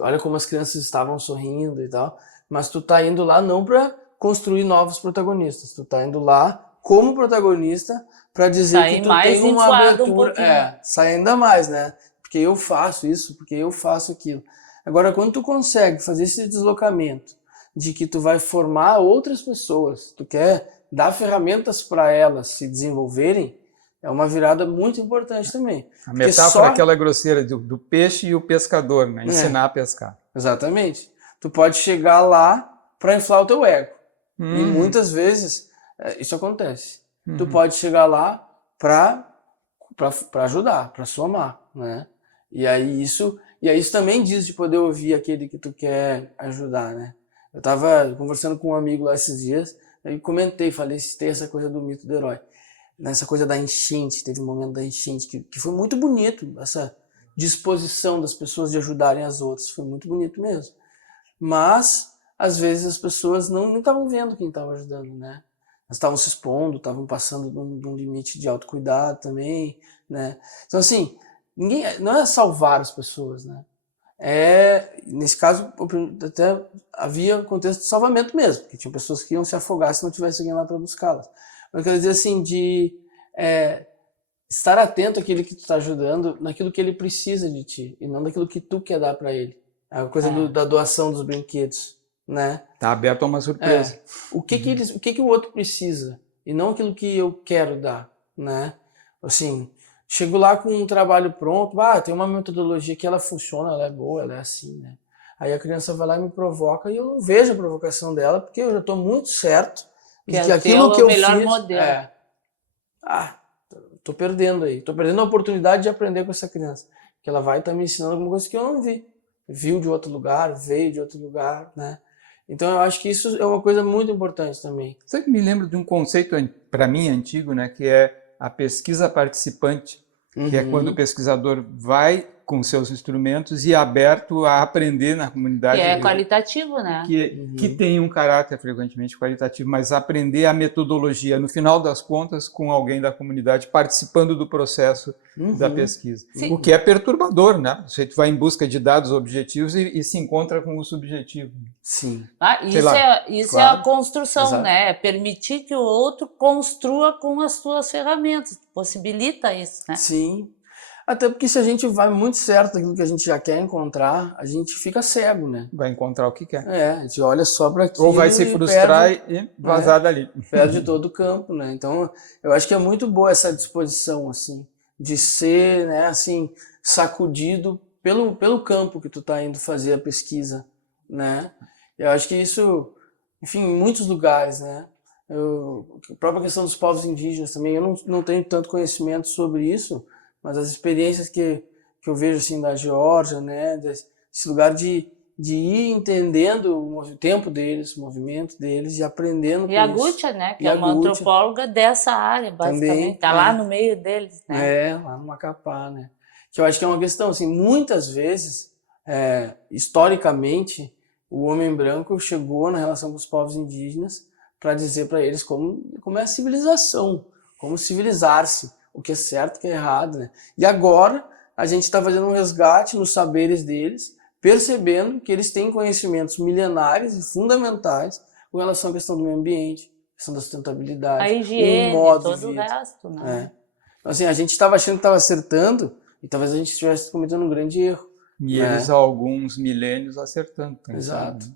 olha como as crianças estavam sorrindo e tal. Mas tu tá indo lá não para construir novos protagonistas, tu tá indo lá como protagonista para dizer que tu tem uma abertura, sai ainda mais, né? Porque eu faço isso, porque eu faço aquilo. Agora, quando tu consegue fazer esse deslocamento de que tu vai formar outras pessoas, tu quer dar ferramentas para elas se desenvolverem, é uma virada muito importante também. A metáfora é aquela grosseira do peixe e o pescador, né? Ensinar a pescar. Exatamente. Tu pode chegar lá para inflar o teu ego. E muitas vezes isso acontece. Tu pode chegar lá para ajudar, para somar, né? E aí isso também diz de poder ouvir aquele que tu quer ajudar, né? Eu estava conversando com um amigo lá esses dias, aí comentei, falei, tem essa coisa do mito do herói, nessa coisa da enchente, teve um momento da enchente que foi muito bonito, essa disposição das pessoas de ajudarem as outras, foi muito bonito mesmo. Mas, às vezes, as pessoas não estavam vendo quem estava ajudando, né? Elas estavam se expondo, estavam passando de um limite de autocuidado também, né? Então, assim, não é salvar as pessoas, né? Nesse caso, até havia contexto de salvamento mesmo, porque tinha pessoas que iam se afogar se não tivesse alguém lá para buscá-las. Mas eu quero dizer assim, estar atento àquilo que tu está ajudando, naquilo que ele precisa de ti, e não daquilo que tu quer dar para ele. A coisa da doação dos brinquedos, né? Tá aberto a uma surpresa. O que o outro precisa, e não aquilo que eu quero dar, né? Assim, chego lá com um trabalho pronto, tem uma metodologia que ela funciona, ela é boa, ela é assim, né? Aí a criança vai lá e me provoca e eu não vejo a provocação dela, porque eu já estou muito certo de que aquilo que eu fiz... modelo. Tô perdendo aí. Tô perdendo a oportunidade de aprender com essa criança. Que ela vai estar me ensinando alguma coisa que eu não vi. Viu de outro lugar, veio de outro lugar, né? Então eu acho que isso é uma coisa muito importante também. Você me lembra de um conceito, para mim, antigo, né? Que é a pesquisa participante, que é quando o pesquisador vai com seus instrumentos e é aberto a aprender na comunidade. Que é qualitativo, né? Que tem um caráter frequentemente qualitativo, mas aprender a metodologia, no final das contas, com alguém da comunidade participando do processo da pesquisa. Sim. O que é perturbador, né? Você vai em busca de dados objetivos e se encontra com o subjetivo. Sim. Isso é a construção, exato, né? É permitir que o outro construa com as suas ferramentas, possibilita isso, né? Sim. Até porque se a gente vai muito certo daquilo que a gente já quer encontrar, a gente fica cego, né? Vai encontrar o que quer. A gente olha só para aquilo. Ou vai se frustrar e vazar dali. Perde todo o campo, né? Então, eu acho que é muito boa essa disposição, assim, de ser, né, assim, sacudido pelo campo que tu tá indo fazer a pesquisa, né? Eu acho que isso, enfim, em muitos lugares, né? A própria questão dos povos indígenas também, eu não tenho tanto conhecimento sobre isso, mas as experiências que eu vejo assim da Geórgia, né, desse lugar de ir entendendo o tempo deles, o movimento deles e aprendendo com isso. E a Gútia, né, que é uma antropóloga dessa área, basicamente, tá lá no meio deles, né? Lá no Macapá, né? Que eu acho que é uma questão, assim, muitas vezes, historicamente, o homem branco chegou na relação com os povos indígenas para dizer para eles como é a civilização, como civilizar-se, o que é certo, o que é errado, né? E agora a gente está fazendo um resgate nos saberes deles, percebendo que eles têm conhecimentos milenares e fundamentais com relação à questão do meio ambiente, questão da sustentabilidade, a higiene, todo o resto, né? Então, assim, a gente estava achando que estava acertando e talvez a gente estivesse cometendo um grande erro. E eles há alguns milênios acertando. Exato.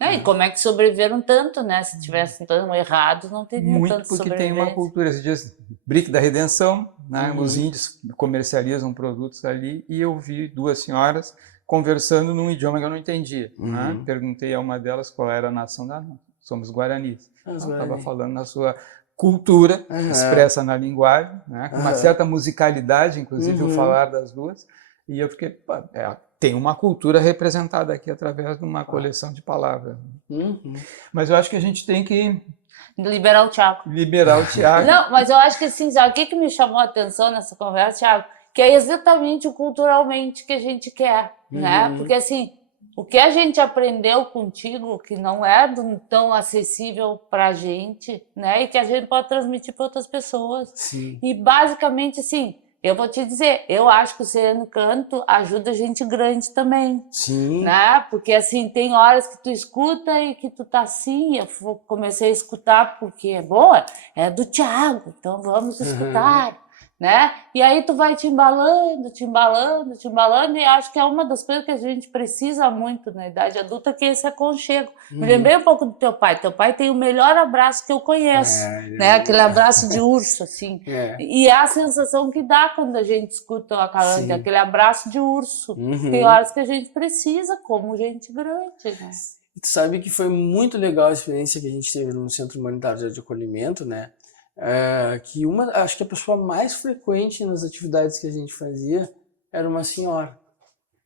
E como é que sobreviveram tanto, né? Se tivessem tão errados, não teriam tanto porque tem uma cultura, esses dias, BRIC da Redenção, né? Os índios comercializam produtos ali e eu vi duas senhoras conversando num idioma que eu não entendia. Né? Perguntei a uma delas qual era a nação da nossa. Somos guaranis. Ela estava falando na sua cultura, expressa na linguagem, né? Com uma certa musicalidade, inclusive o falar das duas. E eu fiquei, tem uma cultura representada aqui através de uma coleção de palavras. Mas eu acho que a gente tem que liberar o Thiago. Não, mas eu acho que assim, sabe o que me chamou a atenção nessa conversa, Thiago? Que é exatamente o culturalmente que a gente quer, né? Porque assim, o que a gente aprendeu contigo, que não é tão acessível pra gente, né? E que a gente pode transmitir para outras pessoas. Sim. E basicamente, assim, eu vou te dizer, eu acho que o Sereno Canto ajuda gente grande também. Sim. Né? Porque assim, tem horas que tu escuta e que tu tá assim, eu comecei a escutar porque é boa, é do Thiago, então vamos escutar. Né? E aí tu vai te embalando, e acho que é uma das coisas que a gente precisa muito na idade adulta, que é esse aconchego. Me lembrei um pouco do teu pai tem o melhor abraço que eu conheço, né? Aquele abraço de urso, assim. E é a sensação que dá quando a gente escuta o Acalante, aquele abraço de urso. Tem horas que a gente precisa, como gente grande, né? Tu sabe que foi muito legal a experiência que a gente teve no Centro Humanitário de Acolhimento, né? Que acho que a pessoa mais frequente nas atividades que a gente fazia era uma senhora.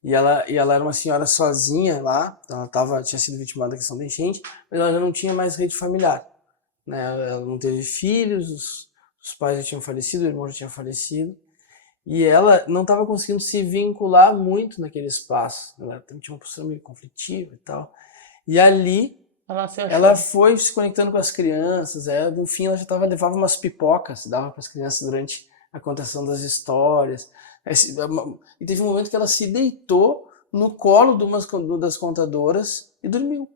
E ela era uma senhora sozinha lá, ela tinha sido vitimada da questão da enchente, mas ela já não tinha mais rede familiar. Né? Ela não teve filhos, os pais já tinham falecido, o irmão já tinha falecido, e ela não estava conseguindo se vincular muito naquele espaço. Ela tinha uma postura meio conflitiva e tal. E ali Ela foi se conectando com as crianças, no fim ela já levava umas pipocas, dava para as crianças durante a contação das histórias. E teve um momento que ela se deitou no colo das contadoras e dormiu,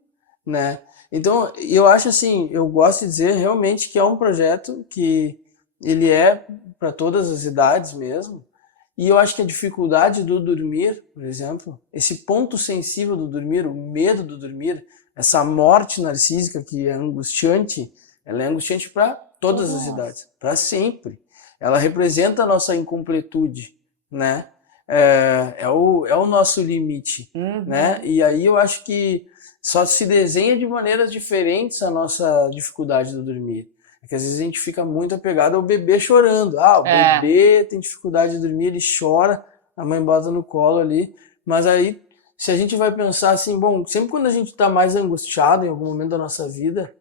né? Então, eu acho assim, eu gosto de dizer realmente que é um projeto que ele é para todas as idades mesmo. E eu acho que a dificuldade do dormir, por exemplo, esse ponto sensível do dormir, o medo do dormir, essa morte narcísica que é angustiante, ela é angustiante para todas as idades, para sempre. Ela representa a nossa incompletude, né? É o nosso limite, né? E aí eu acho que só se desenha de maneiras diferentes a nossa dificuldade do dormir. Porque às vezes a gente fica muito apegado ao bebê chorando. O bebê tem dificuldade de dormir, ele chora, a mãe bota no colo ali. Mas aí, se a gente vai pensar assim, bom, sempre quando a gente está mais angustiado em algum momento da nossa vida,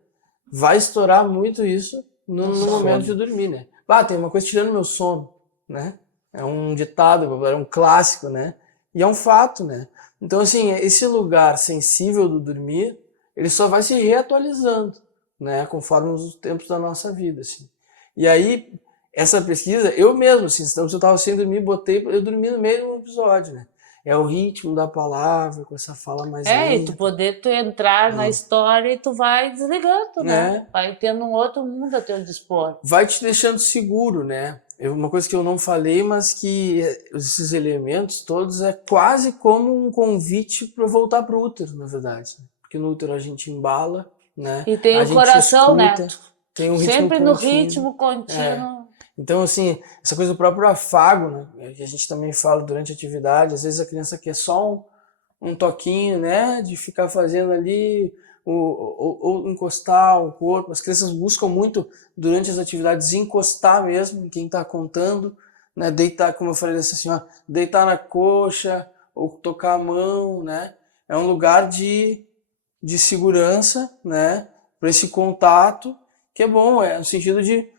vai estourar muito isso no momento de dormir, né? Tem uma coisa tirando meu sono, né? É um ditado, é um clássico, né? E é um fato, né? Então, assim, esse lugar sensível do dormir, ele só vai se reatualizando, né? Conforme os tempos da nossa vida, assim. E aí, essa pesquisa, eu mesmo, assim, se eu estava sem dormir, eu dormi no meio de um episódio, né? É o ritmo da palavra, com essa fala mais lenta. E tu entrar na história e tu vai desligando, né? Vai tendo um outro mundo a teu dispor. Vai te deixando seguro, né? Uma coisa que eu não falei, mas que esses elementos todos é quase como um convite para voltar para o útero, na verdade. Porque no útero a gente embala, né? E tem o coração, escuta, né? Tem um ritmo sempre contínuo. No ritmo contínuo. Então, assim, essa coisa do próprio afago, né? Que a gente também fala durante a atividade, às vezes a criança quer só um toquinho, né? De ficar fazendo ali, ou encostar o corpo. As crianças buscam muito, durante as atividades, encostar mesmo em quem está contando, né? Deitar, como eu falei assim, deitar na coxa, ou tocar a mão, né? É um lugar de segurança, né? Para esse contato, que é bom, no sentido de,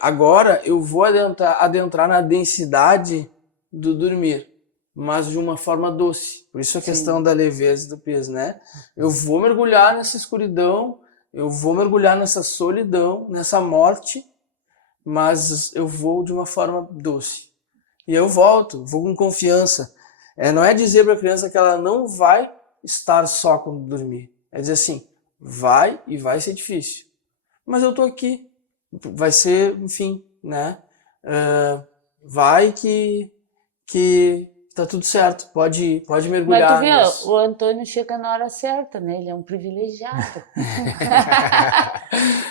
agora eu vou adentrar na densidade do dormir, mas de uma forma doce. Por isso a questão da leveza e do peso, né? Eu vou mergulhar nessa escuridão, eu vou mergulhar nessa solidão, nessa morte, mas eu vou de uma forma doce. E eu vou com confiança. Não é dizer para a criança que ela não vai estar só quando dormir. É dizer assim, vai ser difícil. Mas eu tô aqui. Vai ser, enfim, né? Vai que tá tudo certo. Pode mergulhar. Mas tu vê, o Antônio chega na hora certa, né? Ele é um privilegiado.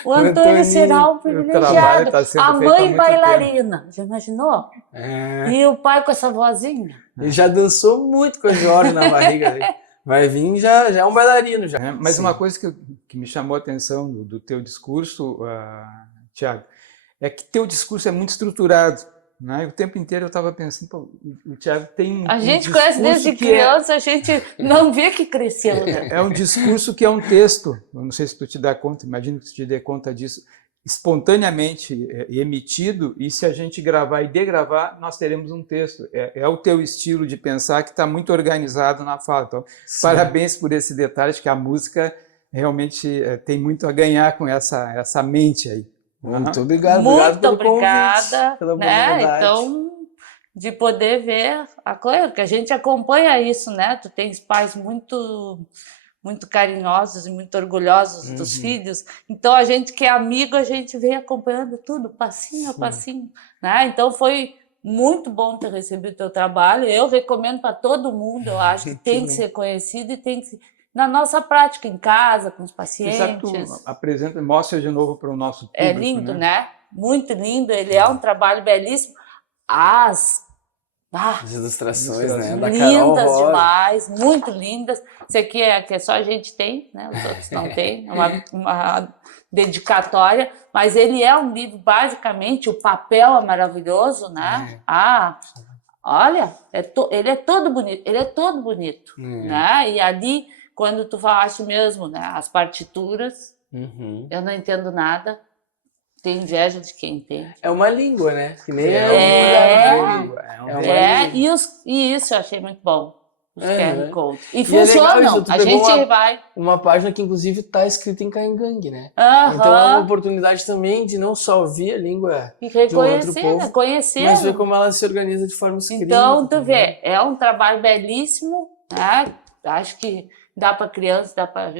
O Antônio será um privilegiado. A mãe bailarina. Já imaginou? E o pai com essa vozinha. Ele já dançou muito com a Jorge na barriga dele. Vai vir, já é um bailarino. Já. Mas uma coisa que me chamou a atenção do teu discurso, Tiago, é que teu discurso é muito estruturado. Né? O tempo inteiro eu estava pensando, o Tiago tem a gente conhece desde criança, a gente não vê que cresceu. Né? É um discurso que é um texto, eu não sei se tu te dá conta, imagino que tu te dê conta disso, espontaneamente emitido, e se a gente gravar e degravar, nós teremos um texto. É o teu estilo de pensar que está muito organizado na fala. Então, parabéns por esse detalhe, acho que a música realmente tem muito a ganhar com essa mente aí. Muito obrigado. Muito obrigada. Pela oportunidade. Então, de poder ver, claro que a gente acompanha isso, né? Tu tens pais muito carinhosos e muito orgulhosos dos filhos. Então, a gente que é amigo, a gente vem acompanhando tudo, passinho a passinho. Né? Então, foi muito bom ter recebido o teu trabalho. Eu recomendo para todo mundo, eu acho que tem que ser conhecido e tem que ser na nossa prática, em casa, com os pacientes. Exato, tu apresenta, mostra de novo para o nosso público. É lindo, né? Muito lindo. Ele é um trabalho belíssimo. As ilustrações, né? Da lindas demais, muito lindas. Isso aqui que só a gente tem, né? Os outros não têm. Uma dedicatória. Mas ele é um livro, basicamente, o papel é maravilhoso, né? Olha, ele é todo bonito. Ele é todo bonito, né? E ali, quando tu falaste mesmo, né? As partituras, eu não entendo nada. Tenho inveja de quem entende. É uma língua, né? Que nem E isso eu achei muito bom. os QR Codes. E é legal funcionam, isso, tu a pegou gente vai... Uma página que inclusive está escrita em Caingangue, né? Então é uma oportunidade também de não só ouvir a língua e de um outro reconhecer, povo, né? Conhecer. mas ver como ela se organiza de forma escrita. Então, tu também. vê, é um trabalho belíssimo, né? Acho que dá para crianças, dá para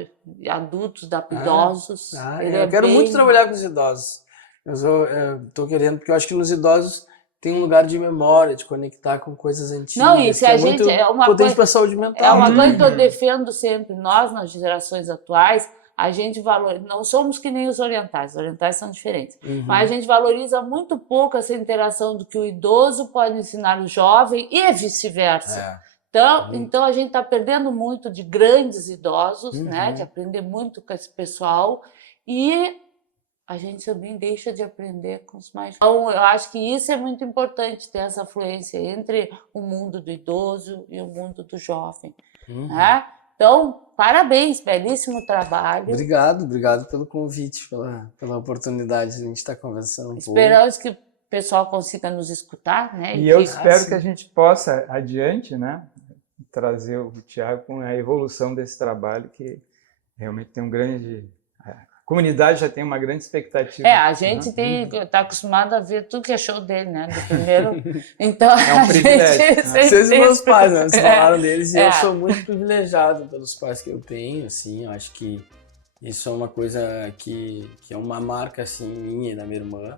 adultos, dá para idosos. Eu quero muito trabalhar com os idosos. Eu estou querendo, porque eu acho que nos idosos tem um lugar de memória, de conectar com coisas antigas. Não, e se a gente é uma potente para a saúde mental. É uma coisa que eu defendo sempre. Nós, nas gerações atuais, a gente valoriza. Não somos que nem os orientais são diferentes. Mas a gente valoriza muito pouco essa interação do que o idoso pode ensinar o jovem e vice-versa. Então a gente está perdendo muito de grandes idosos, né? De aprender muito com esse pessoal e a gente também deixa de aprender com os mais. Então, eu acho que isso é muito importante, ter essa fluência entre o mundo do idoso e o mundo do jovem. Né? Então, parabéns, belíssimo trabalho. Obrigado pelo convite, pela oportunidade de a gente estar conversando. Esperamos que o pessoal consiga nos escutar, né? E eu espero que a gente possa, adiante, né, trazer o Thiago com a evolução desse trabalho, que realmente tem um grande... A comunidade já tem uma grande expectativa. A gente está acostumado a ver tudo que é show dele, né? Do primeiro. Então, é um privilégio. Vocês e meus pais, né? Vocês falaram deles, e eu sou muito privilegiado pelos pais que eu tenho, assim, eu acho que isso é uma coisa que é uma marca, assim, minha e da minha irmã,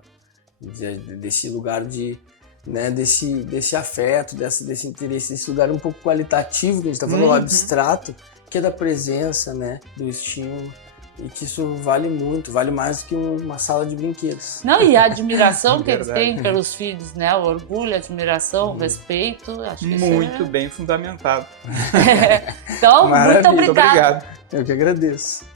desse lugar de, né, desse afeto, desse interesse, desse lugar um pouco qualitativo, que a gente está falando, abstrato, que é da presença, né, do estímulo. E que isso vale muito, vale mais do que uma sala de brinquedos. Não, e a admiração que eles têm pelos filhos, né? O orgulho, a admiração, o respeito, acho que muito bem fundamentado. Então, Maravilha, muito obrigada. Eu que agradeço.